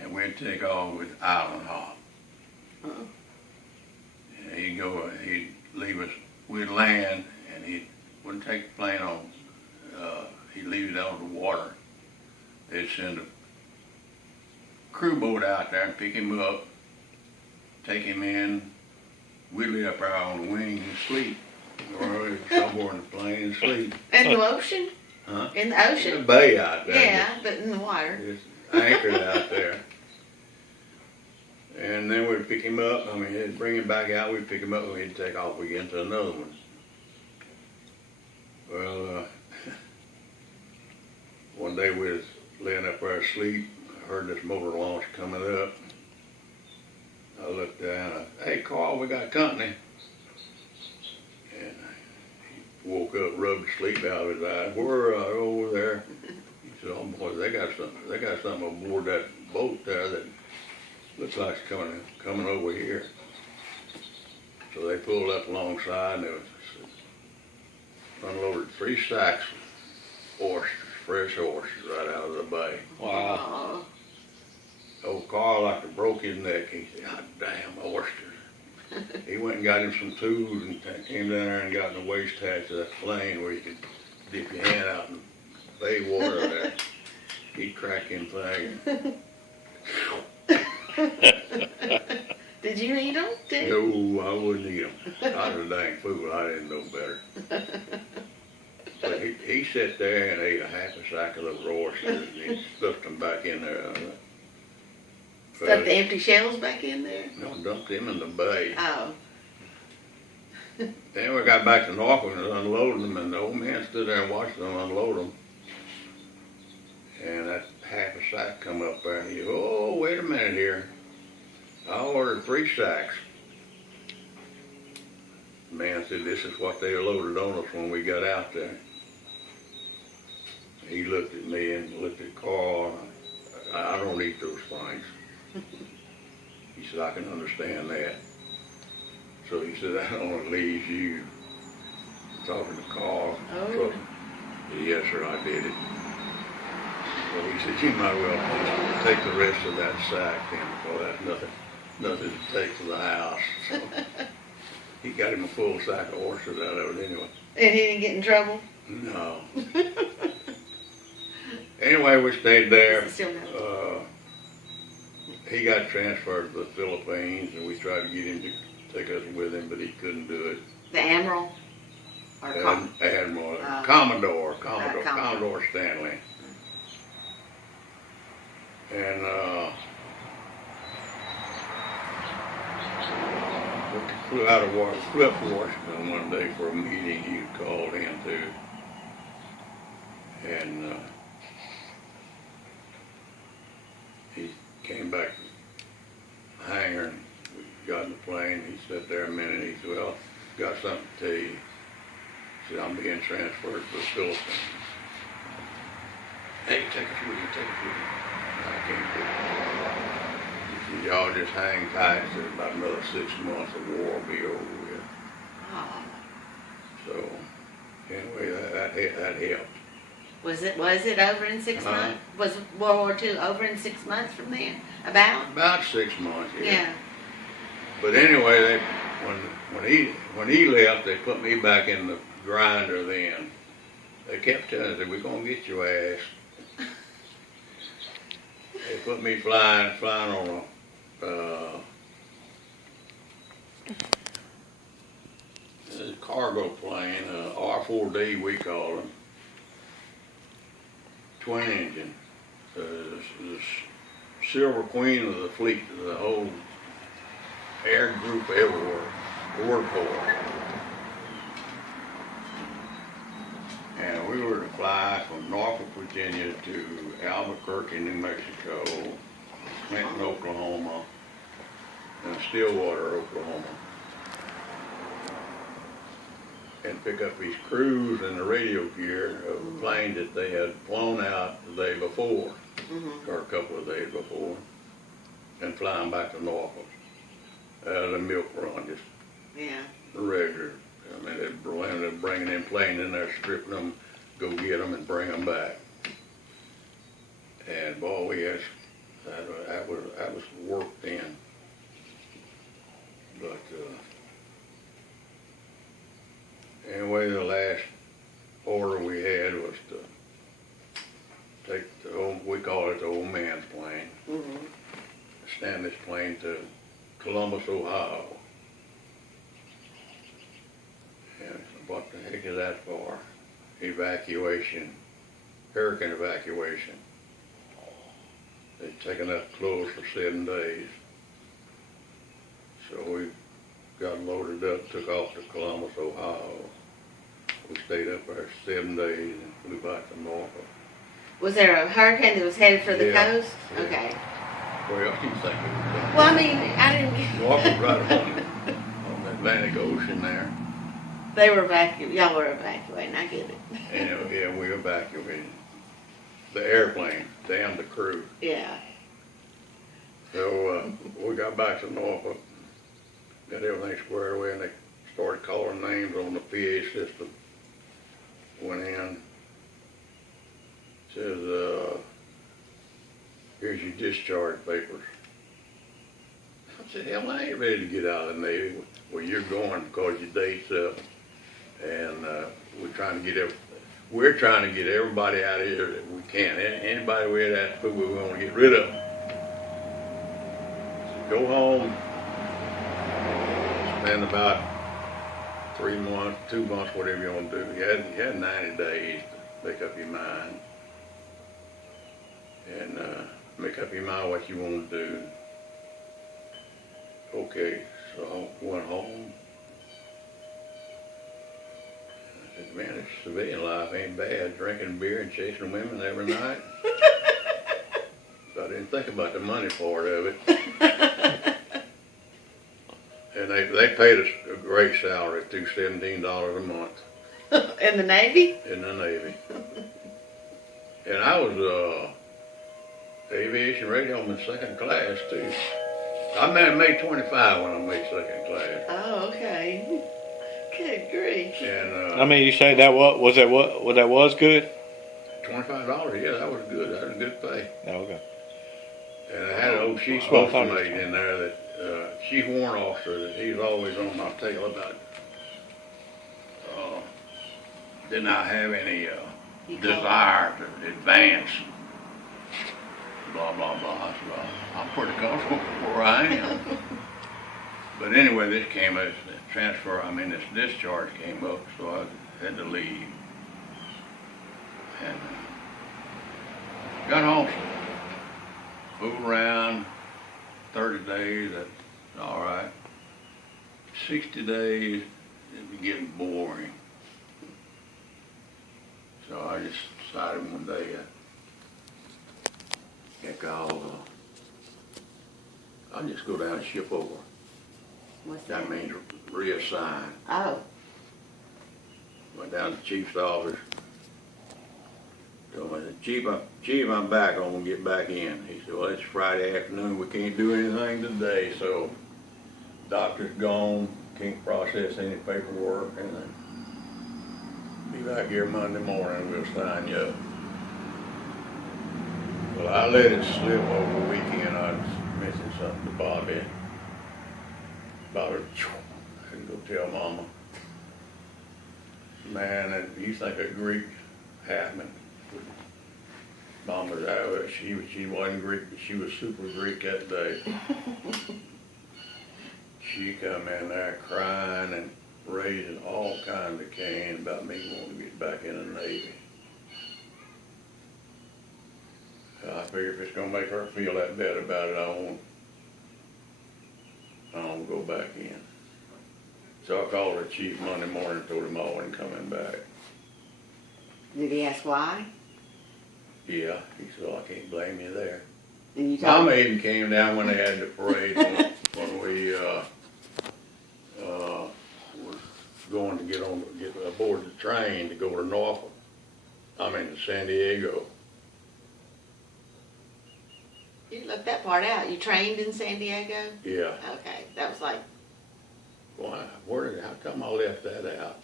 And we'd take off with island hop. Uh-oh. And he'd leave us, we'd land, and he wouldn't take the plane on, he'd leave it on the water. They'd send a crew boat out there and pick him up, take him in, we'd lay up there on the wing and sleep, or somewhere in the plane and sleep. In the ocean? Huh? In the In the ocean? bay out there. Yeah, but in the water. Just anchored out there. And then we'd pick him up. I mean, they'd bring him back out. We'd pick him up and we'd take off again to another one. Well, one day we was laying up there asleep. I heard this motor launch coming up. I looked down. Hey, Carl, we got company. And he woke up, rubbed the sleep out of his eyes. We're over there. He said, "Oh boy, they got something aboard that boat there that looks like it's coming over here." So they pulled up alongside and it was unloaded 3 sacks of oysters, fresh oysters, right out of the bay. Wow. Old Carl like to broke his neck. He said, "God damn oysters." He went and got him some tools and came down there and got in the waist hatch of that plane where you could dip your hand out in bay water there. He'd crack him thing. Did you eat them too? No, I wouldn't eat them. I was a dang fool. I didn't know better. So he sat there and ate a half a sack of those oysters and he stuffed them back in there. Stuff the empty shells back in there? No, dumped them in the bay. Oh. Then we got back to Norfolk and unloaded them, and the old man stood there and watched them unload them. And that half a sack come up there, and he, oh, wait a minute here. I ordered 3 sacks. The man said, this is what they loaded on us when we got out there. He looked at me and looked at Carl. I don't eat those things. He said, I can understand that. So he said, that only leaves you. Talking to Carl. Oh. Yes, sir, I did it. So he said, you might well take the rest of that sack then, because that's nothing to take to the house. So he got him a full sack of oysters out of it anyway. And he didn't get in trouble? No. Anyway, we stayed there. He got transferred to the Philippines, and we tried to get him to take us with him, but he couldn't do it. The Admiral? Or Admiral, Commodore Stanley. And flew up to Washington one day for a meeting he had called into. And he came back to the hangar and we got in the plane. He sat there a minute and he said, well, got something to tell you. He said, I'm being transferred to the Philippines. Hey, take us with you. I can't do it. He said, y'all just hang tight. He said, about another 6 months the war will be over with. Oh. So, anyway, that helped. Was it over in 6 months? Was World War II over in 6 months from then? About 6 months, yeah. Yeah. But anyway, when he left, they put me back in the grinder then. They kept telling us, we're going to get your ass. They put me flying on a cargo plane, R4D we call them. Twin engine. The Silver Queen of the fleet, the whole air group everywhere, workhorse. And we were to fly from Norfolk, Virginia to Albuquerque, New Mexico, Clinton, Oklahoma, and Stillwater, Oklahoma. And pick up these crews and the radio gear of the plane that they had flown out the day before, or a couple of days before, and fly them back to Norfolk. The milk run, just regular. I mean, they're bringing them planes in there, stripping them, go get them, and bring them back. And boy, that was work then. But anyway, the last order we had was to take we call it the old man's plane. Stand this plane to Columbus, Ohio. And what the heck is that for? Evacuation, hurricane evacuation. They'd taken up clothes for 7 days. So we got loaded up, took off to Columbus, Ohio. We stayed up there 7 days and flew back to Norfolk. Was there a hurricane that was headed for the coast? Yeah. Okay. Where else do you think it was? Well, I mean, I didn't get... Norfolk right on the Atlantic Ocean there. They were y'all were evacuating, I get it. And yeah, we evacuated. The airplane, damn the crew. Yeah. So we got back to Norfolk, got everything squared away, and they started calling names on the PA system. Went in, says, here's your discharge papers. I said, hell, I ain't ready to get out of the Navy. Well, you're going because your date's up, and we're trying to get everybody out of here that we can. Anybody we had that food we want to get rid of. So go home, spend about 3 months, 2 months, whatever you want to do. You had 90 days to make up your mind. And make up your mind what you want to do. Okay, so I went home. I said, man, this civilian life ain't bad. Drinking beer and chasing women every night. So I didn't think about the money part of it. And they paid us a great salary, $17 a month. In the Navy? In the Navy. And I was aviation radioman second class too. I made 25 when I made second class. Oh, okay. Good grief. And I mean, you say that that was good? $25, yeah, that was good. That was good pay. Oh, okay. And I had an old chief Well, postmate in there that chief warrant officer that he's always on my tail about. Did not have any desire to advance. Blah blah blah. I said, well, I'm pretty comfortable where I am. But anyway, this came as this discharge came up, so I had to leave. And got home, fooled around 30 days, that's all right. 60 days, it'd be getting boring. So I just decided one day, heck, I'll just go down and ship over. What's that? That means reassign. Oh. Went down to the chief's office. Told me, Chief, I'm back. I'm gonna get back in. He said, well, it's Friday afternoon. We can't do anything today, so doctor's gone. Can't process any paperwork, anything. Be back here Monday morning. We'll sign you up. Well, I let it slip over the weekend. I was missing something to Bobby. Bobby, I had to go tell Mama. Man, you think a Greek happened. Mama's out. She wasn't Greek, but she was super Greek that day. She come in there crying and raising all kinds of Cain about me wanting to get back in the Navy. I figure if it's gonna make her feel that bad about it, I won't go back in. So I called her chief Monday morning and told him I wasn't coming back. Did he ask why? Yeah, he said, well, I can't blame you there. And you told Mama even came down when they had the parade when we was going to get aboard the train to go to Norfolk. To San Diego. You left that part out. You trained in San Diego? Yeah. Okay, that was like. Why? How come I left that out?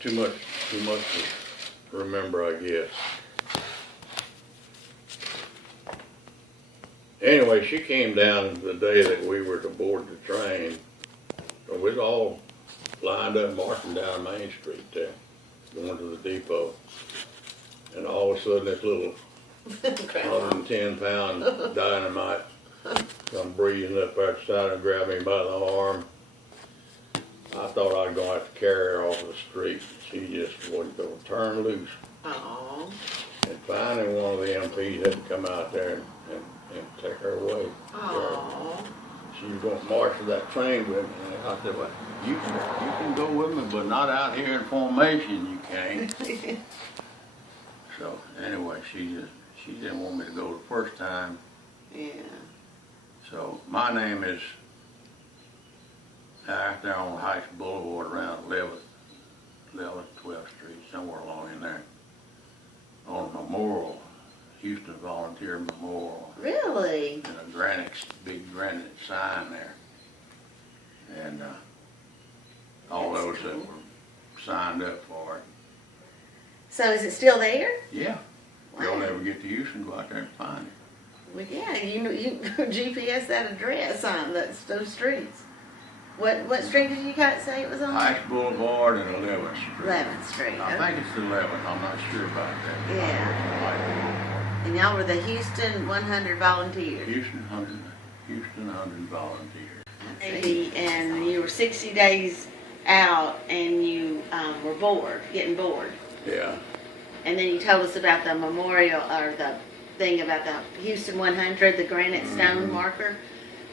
Too much to remember, I guess. Anyway, she came down the day that we were to board the train. So we was all lined up marching down Main Street there, going to the depot. And all of a sudden this little 110-pound dynamite come breezing up out the side and grabbed me by the arm. I thought I was going to have to carry her off the street. She just wasn't going to turn loose. Aww. And finally one of the MPs had to come out there and take her away. Aww. She was going to march to that train with me. And I said, well, you can go with me, but not out here in formation, you can't. So anyway, she didn't want me to go the first time. Yeah. So my name is out there on Heights Boulevard around 11th, 12th Street, somewhere along in there, on a memorial, Houston Volunteer Memorial. Really? And a big granite sign there. And all those that were signed up for it. So is it still there? Yeah. Wow. You'll never get to Houston, go out there and find it. Well, yeah, you GPS that address on those streets. What street did you say it was on? Heights Boulevard and 11th Street. 11th Street. I think it's 11th. I'm not sure about that. Yeah. And y'all were the Houston 100 Volunteers. Houston 100 Volunteers. Navy, and you were 60 days out, and you were bored, getting bored. Yeah. And then you told us about the memorial, or the thing about the Houston 100, the granite stone marker,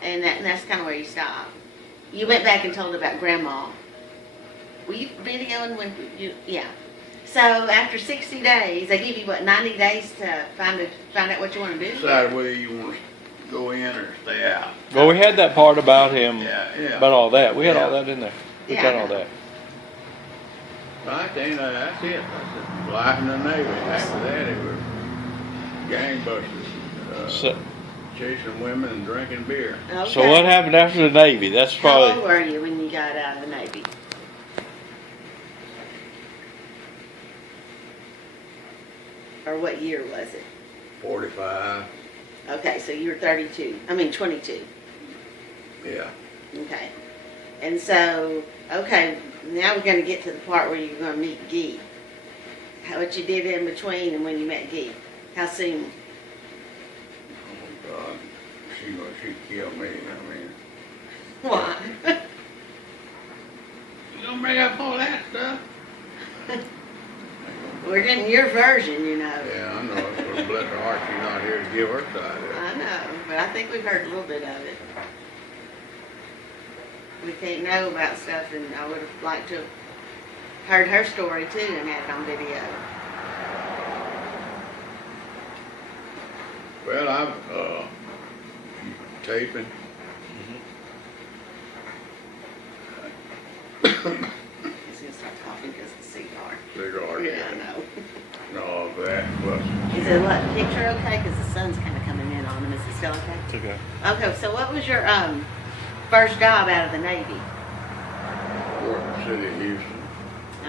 and that's kind of where you stopped. You went back and told about Grandma. Were you videoing when you? Yeah. So after 60 days, they give you what, 90 days to find out what you want to do. Decide whether you want to go in or stay out. Well, we had that part about him, Yeah. about all that. We had all that in there. We Yeah, got I all know. that. I think that's it. That's it. Life in the Navy. After that, it was gangbusters, So, chasing women and drinking beer. Okay. so what happened after the Navy? That's How old probably were you when you got out of the Navy? Or what year was it? 45. Okay, so you were 32. I mean 22. Yeah. Okay. And so, okay, now we're going to get to the part where you're going to meet Ghee. What you did in between and when you met Ghee. How soon? Oh God, she killed me. I mean, Why? you don't make up all that stuff. We're getting your version, you know. Yeah, I know. So bless her heart, she's not here to give her side of it. I know, but I think we've heard a little bit of it. We can't know about stuff, and I would have liked to have heard her story too and had it on video. Well, I'm taping. He's gonna start talking because of the cigar. Cigar. Yeah, I know. No, that plus. Is the picture okay? Because the sun's kind of coming in on him. Is it still okay? it's okay. Okay, so what was your first job out of the Navy? Worked in the city of Houston.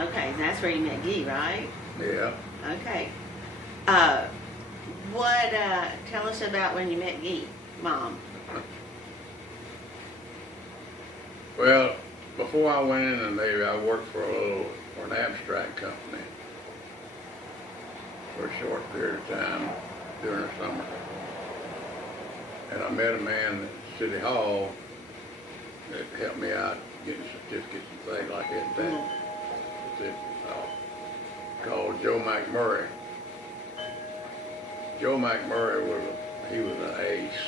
Okay, and that's where you met Ghee, right? Yeah. Okay. Tell us about when you met Ghee, Mom. Well, before I went in the Navy, I worked for an abstract company for a short period of time during the summer. And I met a man at City Hall that helped me out getting certificates and things like that. That called Joe McMurray. Joe McMurray was an ace.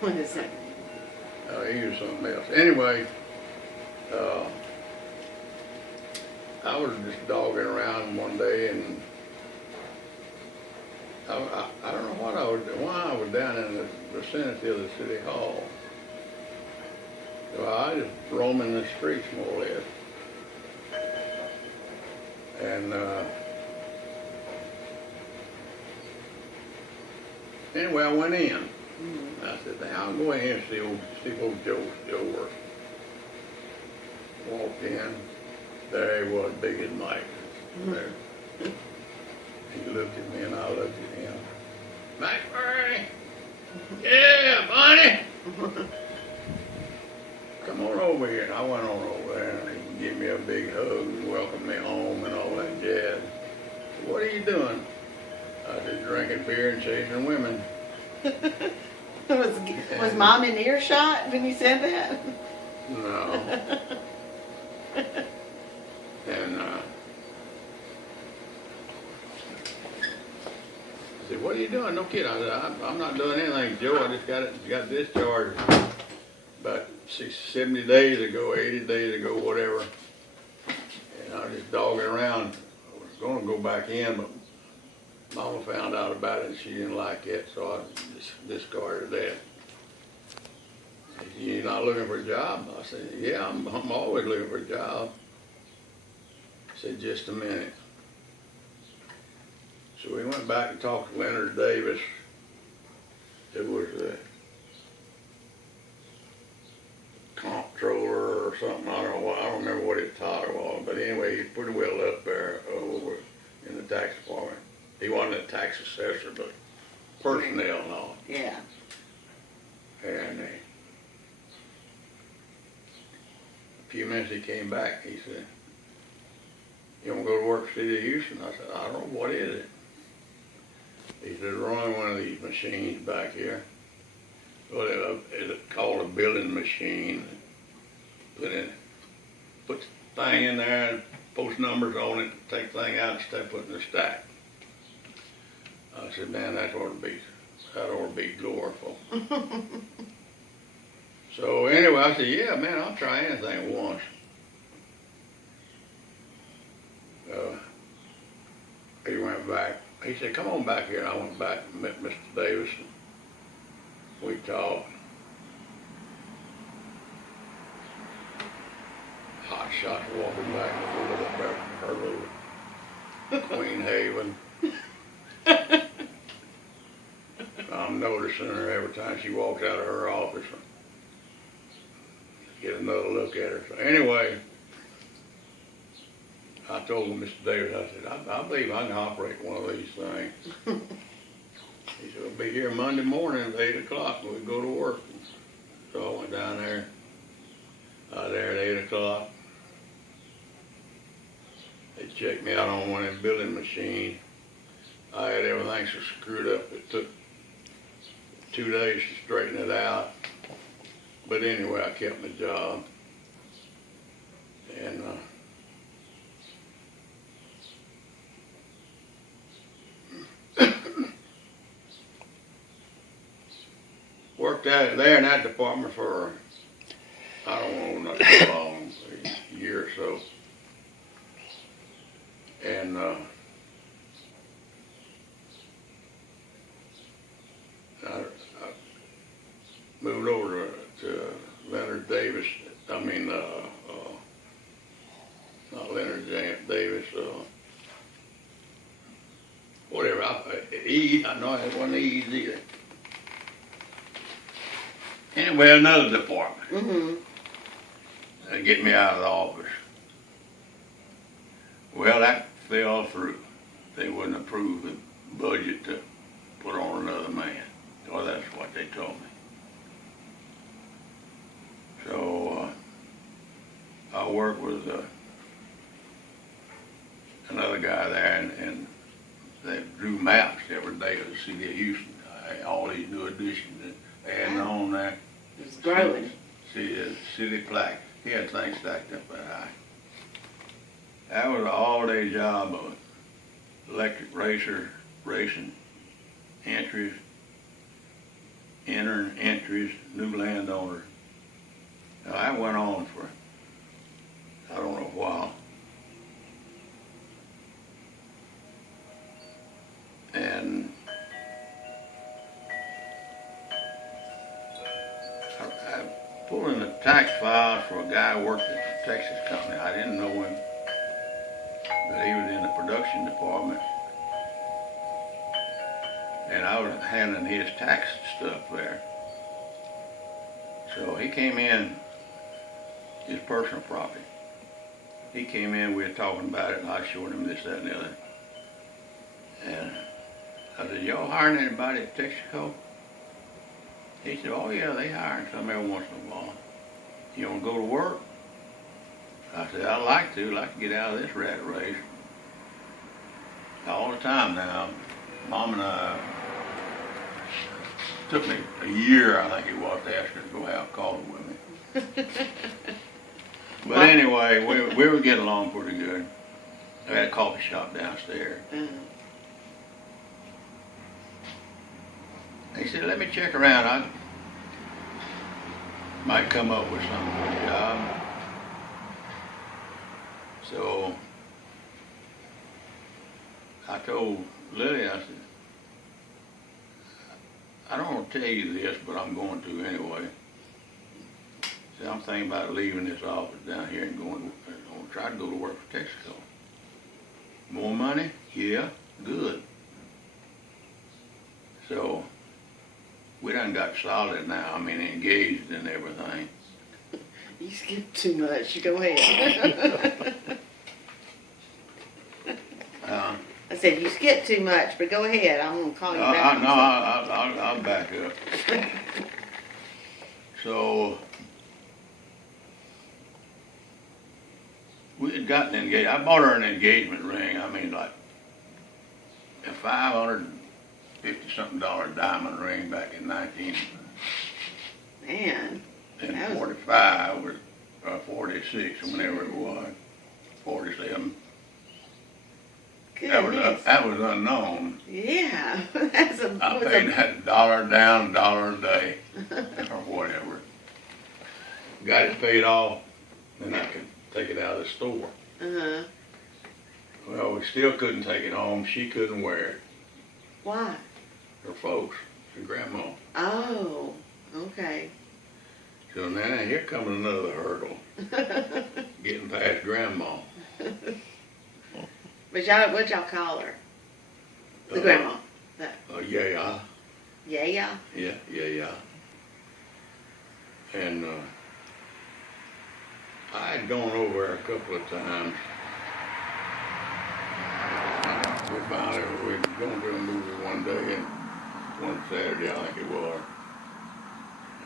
What is that? He was something else. Anyway, I was just dogging around one day, and I don't know why I was down in the vicinity of the city hall. So I just roaming the streets more or less. And anyway, I went in. I said, now I'll go in and see old Joe still working. Walked in, there he was, big as Mike. There. He looked at me and I looked at him. Mike Murray! Yeah, Bonnie! Come on over here. And I went on over there and he gave me a big hug and welcomed me home and all that jazz. Said, what are you doing? I said, drinking beer and chasing women. Was Mom in earshot when you said that? No. And I said, what are you doing? No kid. I said, I'm not doing anything, Joe. I just got discharged about 70 days ago, 80 days ago, whatever. And I was just dogging around. I was going to go back in, but Mama found out about it and she didn't like it, so I just discarded that. She said, you're not looking for a job? I said, yeah, I'm always looking for a job. She said, just a minute. So we went back and talked to Leonard Davis. It was the comptroller or something. I don't remember what his title was, but anyway, he's pretty well up there over in the tax department. He wasn't a tax assessor, but personnel and all. Yeah. And a few minutes he came back. He said, you want to go to work for the City of Houston? I said, I don't know, what is it? He said, run one of these machines back here. well, it's called a building machine. Put the thing in there, and post numbers on it, take the thing out, and stay put in the stack. I said, man, that ought to be glorious. So anyway, I said, yeah, man, I'll try anything once. He went back. He said, come on back here. And I went back and met Mr. Davis. We talked. Hot shots walking back to her little Queen Haven. I'm noticing her every time she walks out of her office. Get another look at her. So anyway, I told Mr. Davis, I said, I believe I can operate one of these things. He said, we'll be here Monday morning at 8 o'clock and we'll go to work. So I went down there. There at 8 o'clock. They checked me out on one of them building machines. I had everything so screwed up. It took 2 days to straighten it out. But anyway, I kept my job. And worked out there in that department for, I don't know, not too long, a year or so. And I moved over to Leonard Davis. I mean, not Leonard Davis. Whatever. I know it wasn't E's either. Anyway, another department. Mm-hmm. They get me out of the office. Well, that fell through. They wouldn't approve the budget to put on another man. Well, that's what they told me. So I worked with another guy there, and they drew maps every day of the city of Houston. All these new additions, adding on there. It was growing. City plaque. He had things stacked up that high. That was an all-day job of electric racing, entries, entering entries, new landowners. Now, that went on for, I don't know, a while. And I pulled in the tax files for a guy who worked at the Texas company. I didn't know him, but he was in the production department. And I was handling his tax stuff there. So he came in, his personal property. He came in, we were talking about it, and I showed him this, that, and the other. And I said, y'all hiring anybody at Texaco? He said, oh yeah, they hiring some every once in a while. You want to go to work? I said, I'd like to get out of this rat race. All the time now, Mom and I, took me a year, I think it was, to ask her to go have coffee with me. But anyway, we were getting along pretty good. I had a coffee shop downstairs. He said, let me check around. I might come up with something for the job. So I told Lilly, I said, I don't want to tell you this, but I'm going to anyway. See, I'm thinking about leaving this office down here and going to try to go to work for Texaco. More money? Yeah, good. So we done got solid now. I mean, engaged and everything. You skip too much. Go ahead. I said, you skip too much, but go ahead. I'm going to call you back. No, I'll back up. So we had gotten engaged. I bought her an engagement ring. I mean, like a $550-something diamond ring back in 1960 Man. And That was- 45 was 46, whenever it was. 47. Goodness. That was unknown. Yeah. That's a, I was paid a, that $1 down, $1 a day, or whatever. Got it paid off, then I could take it out of the store. uh-huh. Well, we still couldn't take it home. She couldn't wear it. Why? Her folks, her grandma. Oh, okay. So now here comes another hurdle, getting past grandma. But y'all, what'd y'all call her? The grandma. Yeah. Yeah. Yeah. And I had gone over there a couple of times. We finally we were going to a movie one day, and one Saturday, I think it was.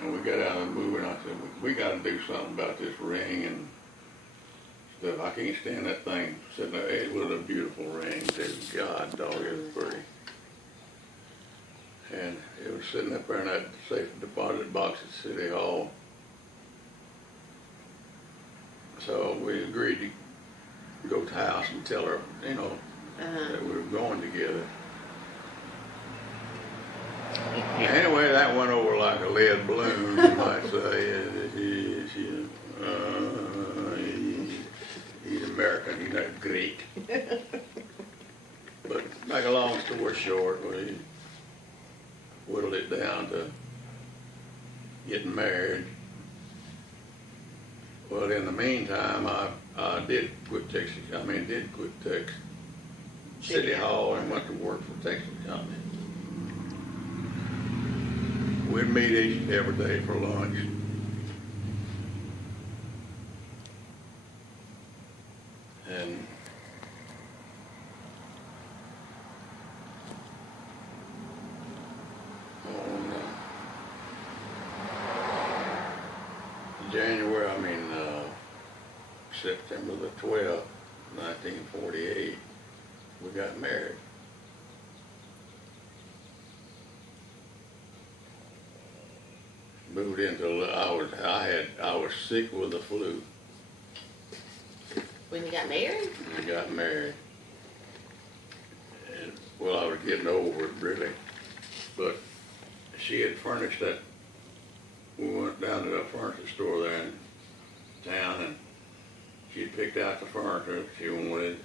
And we got out of the movie, and I said, we got to do something about this ring and stuff. I can't stand that thing sitting there. It was a beautiful ring, too. God, dog, it was pretty. And it was sitting up there in that safe deposit box at City Hall. So we agreed to go to the house and tell her, you know, that we were going together. Anyway, that went over like a lead balloon, you might say. He's American, he's not Greek. But make a long story short, we whittled it down to getting married. Well, in the meantime, I did quit City Hall and went to work for Texas Company. We'd meet each and every day for lunch. And on September the 12th, 1948, we got married. Moved into, I was sick with the flu. When you got married? We got married. And, well, I was getting over it really, but she had furnished that. We went down to the furniture store there in town, and she had picked out the furniture she wanted.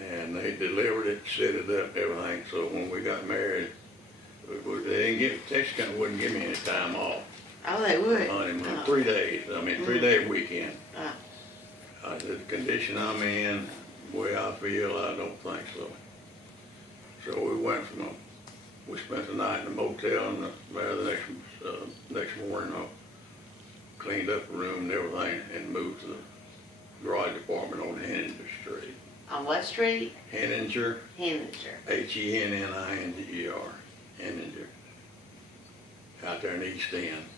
And they delivered it, set it up, everything. So when we got married, they didn't Texas Company wouldn't give me any time off. Oh, they would? Honeymoon, 3 days. I mean, 3-day weekend. I said, the condition I'm in, the way I feel, I don't think so. So we went we spent the night in the motel, and the next morning I cleaned up the room and everything and moved to the garage apartment on Henninger Street. On what street? Henninger. Henninger. Henninger. Henninger. Out there in East End.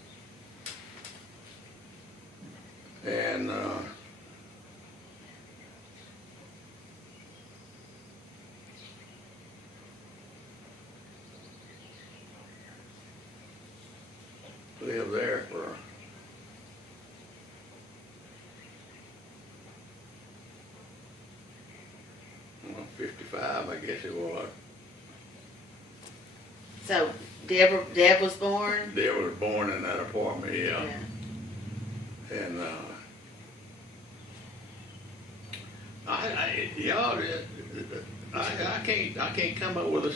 And lived there for 55, I guess it was. So Deb was born? Deb was born in that apartment, yeah. And I can't come up with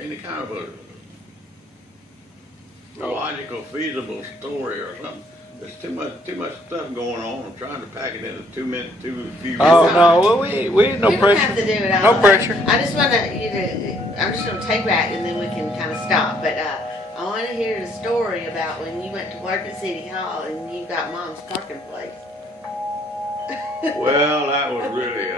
any kind of a logical, feasible story or something. There's too much stuff going on. I'm trying to pack it into 2 minutes, few minutes. Oh no, well, we no You don't pressure. have to do it all. No pressure. I just want you to, I'm just going to take that and then we can kind of stop. But I want to hear the story about when you went to work at City Hall and you got Mom's parking place. Well, that was really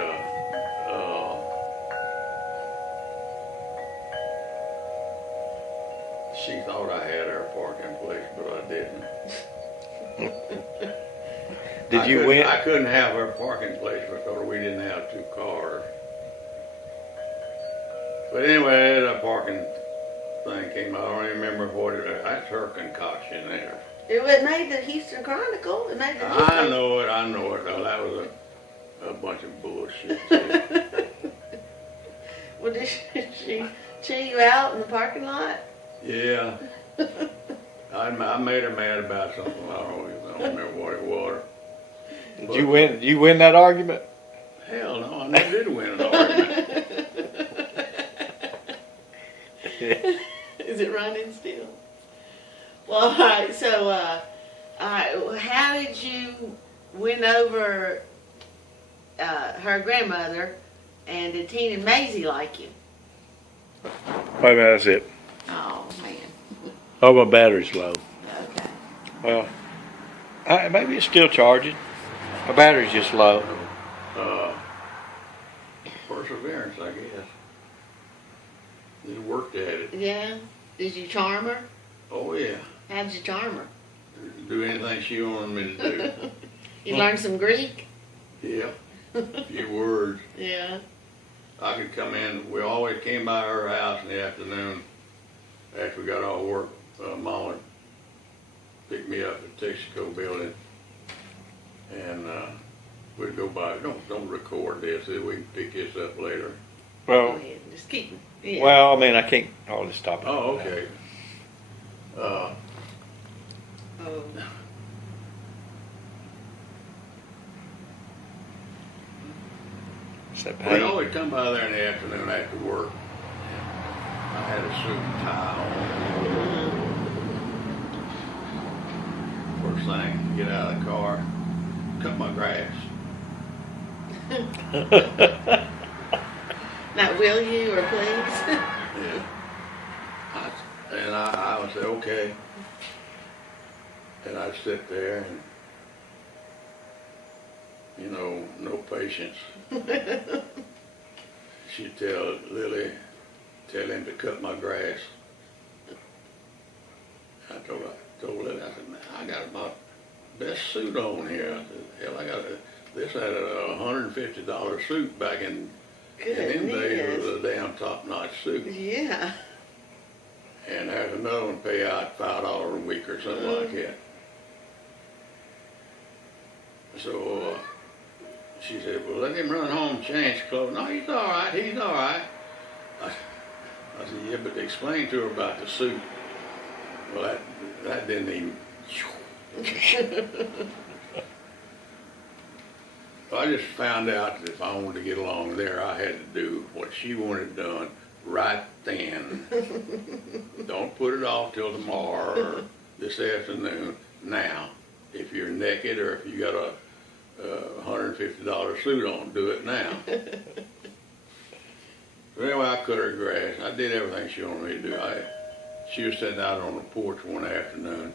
she thought I had her parking place, but I didn't. Did you win? I couldn't have her parking place because we didn't have 2 cars. But anyway, I had a parking thing came out. I don't even remember what it was. That's her concoction there. It made the Houston Chronicle. It made the I know it. No, that was a bunch of bullshit too. Well, did she chew you out in the parking lot? Yeah. I made her mad about something. I don't remember what it was. Did you win? Did you win that argument? Hell no, I never did win an argument. Is it running still? Well, all right. So, all right. How did you win over her grandmother, and did Tina and Maisie like you? Wait a minute, that's it. Oh man. Oh, my battery's low. Okay. Well, maybe it's still charging. My battery's just low. Perseverance, I guess. Just worked at it. Yeah. Did you charm her? Oh yeah. How did you charm her? Do anything she wanted me to do. You learned some Greek? Yeah. A few words. Yeah. I could come in. We always came by her house in the afternoon after we got off work. Mom would pick me up at the Texaco building, and we'd go by. Don't record this. We can pick this up later. Go Well, ahead. Just keep. Yeah. well, I mean, I can't. I'll just stop it. Oh, okay. Oh. Is that We'd pain? always come by there in the afternoon after work. I had a suit and tie on. First thing, get out of the car, cut my grass. Not will you or please? Yeah. And I would say, okay. And I'd sit there and, no patience. She'd tell Lilly, tell him to cut my grass. I told Lilly, I said, man, I got my best suit on here. I said, hell, this had a $150 suit back in them days. It was a damn top-notch suit. Yeah. And there's another one pay out $5 a week or something like that. So she said, well, let him run home and change clothes. No, he's all right. He's all right. I said, yeah, but explain to her about the suit. Well, that didn't even. I just found out that if I wanted to get along there, I had to do what she wanted done right then. Don't put it off till tomorrow or this afternoon. Now, if you're naked or if you got a $150 suit on, do it now. So anyway, I cut her grass. I did everything she wanted me to do. She was sitting out on the porch one afternoon,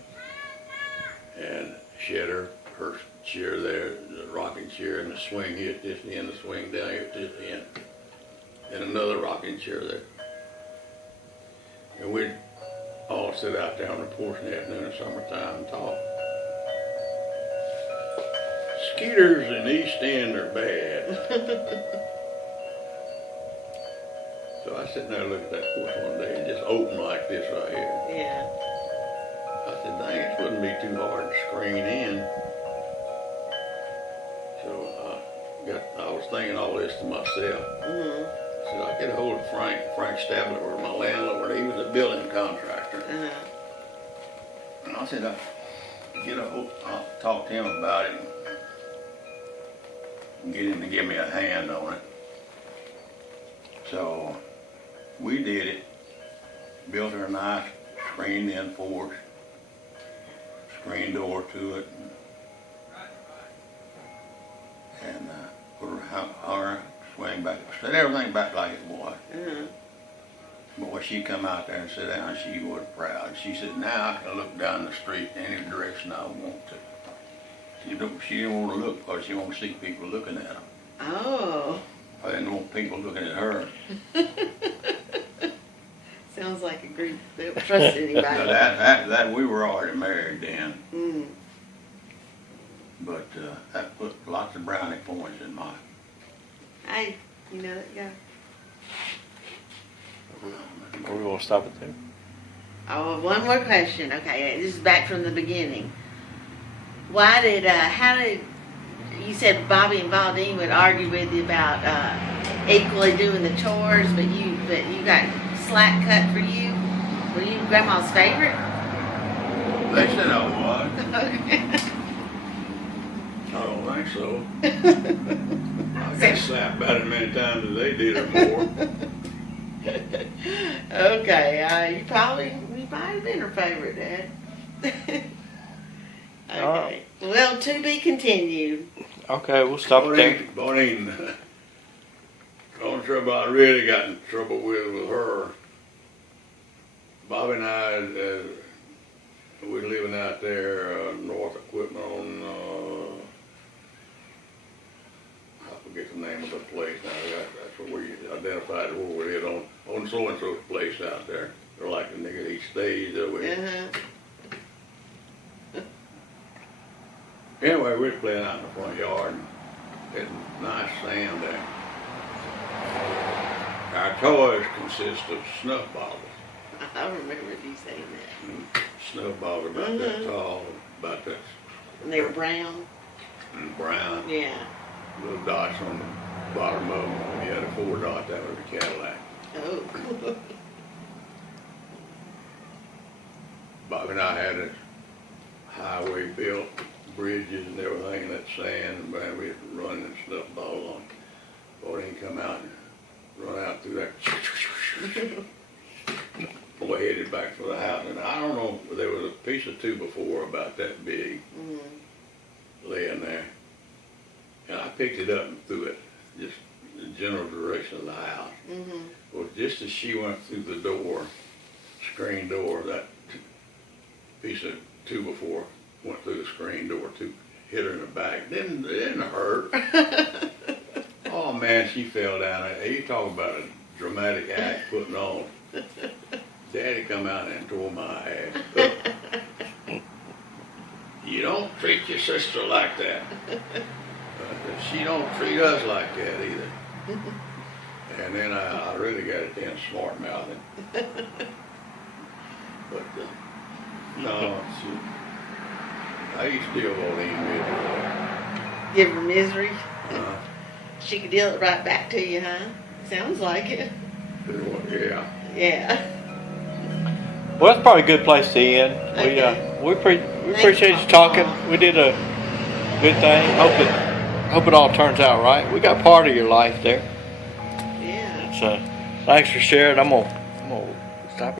and she had her chair there, the rocking chair, and the swing here at this end, the swing down here at this end, and another rocking chair there. And we'd all sit out there on the porch in the afternoon in summertime and talk. Skeeters in East End are bad. So I was sitting there looking at that porch one day, it just opened like this right here. Yeah. I said, dang, it wouldn't be too hard to screen in. So I was thinking all this to myself. Mm-hmm. I said, I get a hold of Frank Stabler, was my landlord. He was a building contractor. Uh-huh. And I said, I'll talk to him about it and get him to give me a hand on it. So we did it, built her a nice screened-in porch, screen door to it, and put her swing back, set everything back like it was. Uh-huh. But when she come out there and sit down, she was proud. She said, now I can look down the street any direction I want to. She didn't want to look because she wanted to see people looking at her. Oh. I didn't want people looking at her. Sounds like a group that don't trust anybody. Now that we were already married then. Mm. But that put lots of brownie points in my. Hey, you know that guy? Are we gonna stop it there? Oh, one more question. Okay, this is back from the beginning. How did, you said Bobby and Valdine would argue with you about equally doing the chores, but you got slack cut for you? Were you Grandma's favorite? They said I was. Okay. I don't think so. I got slapped about as many times as they did or more. Okay, you might have been her favorite, Dad. Okay. Well, to be continued. Okay, we'll stop it there. Bonnie, the only trouble I really got in trouble with her, Bobby and I, we were living out there, North Equipment on, I forget the name of the place now. That's what we identified where we lived on so-and-so's place out there. They're like the nigga, he stays that way. Anyway, we was playing out in the front yard, and it's nice sand there. Our toys consist of snuff bottles. I remember you saying that. Snuff bottles about that tall, about that. And they were brown? Brown. Yeah. Little dots on the bottom of them. When you had a 4-dot, that was a Cadillac. Oh. Bobby and I had a highway built, bridges and everything, and that sand, and man, we had to run and snuff bottles on. Boy, he come out and run out through that. Boy, headed back for the house, and I don't know, there was a piece of 2x4 about that big laying there. And I picked it up and threw it, just in the general direction of the house. Well, just as she went through the door, screen door, that piece of 2x4 went through the screen door, hit her in the back. It didn't hurt. Oh man, she fell down there. You talk about a dramatic act putting on. Daddy come out and tore my ass up. You don't treat your sister like that. She don't treat us like that either. And then I really got it in smart mouthing. But no, I used to deal with misery. Give her misery? She could deal it right back to you, huh? Sounds like it. Yeah. Yeah. Well, that's probably a good place to end. Okay. We appreciate you talking. We did a good thing. Hope it all turns out right. We got part of your life there. Yeah. So, thanks for sharing. I'm gonna stop.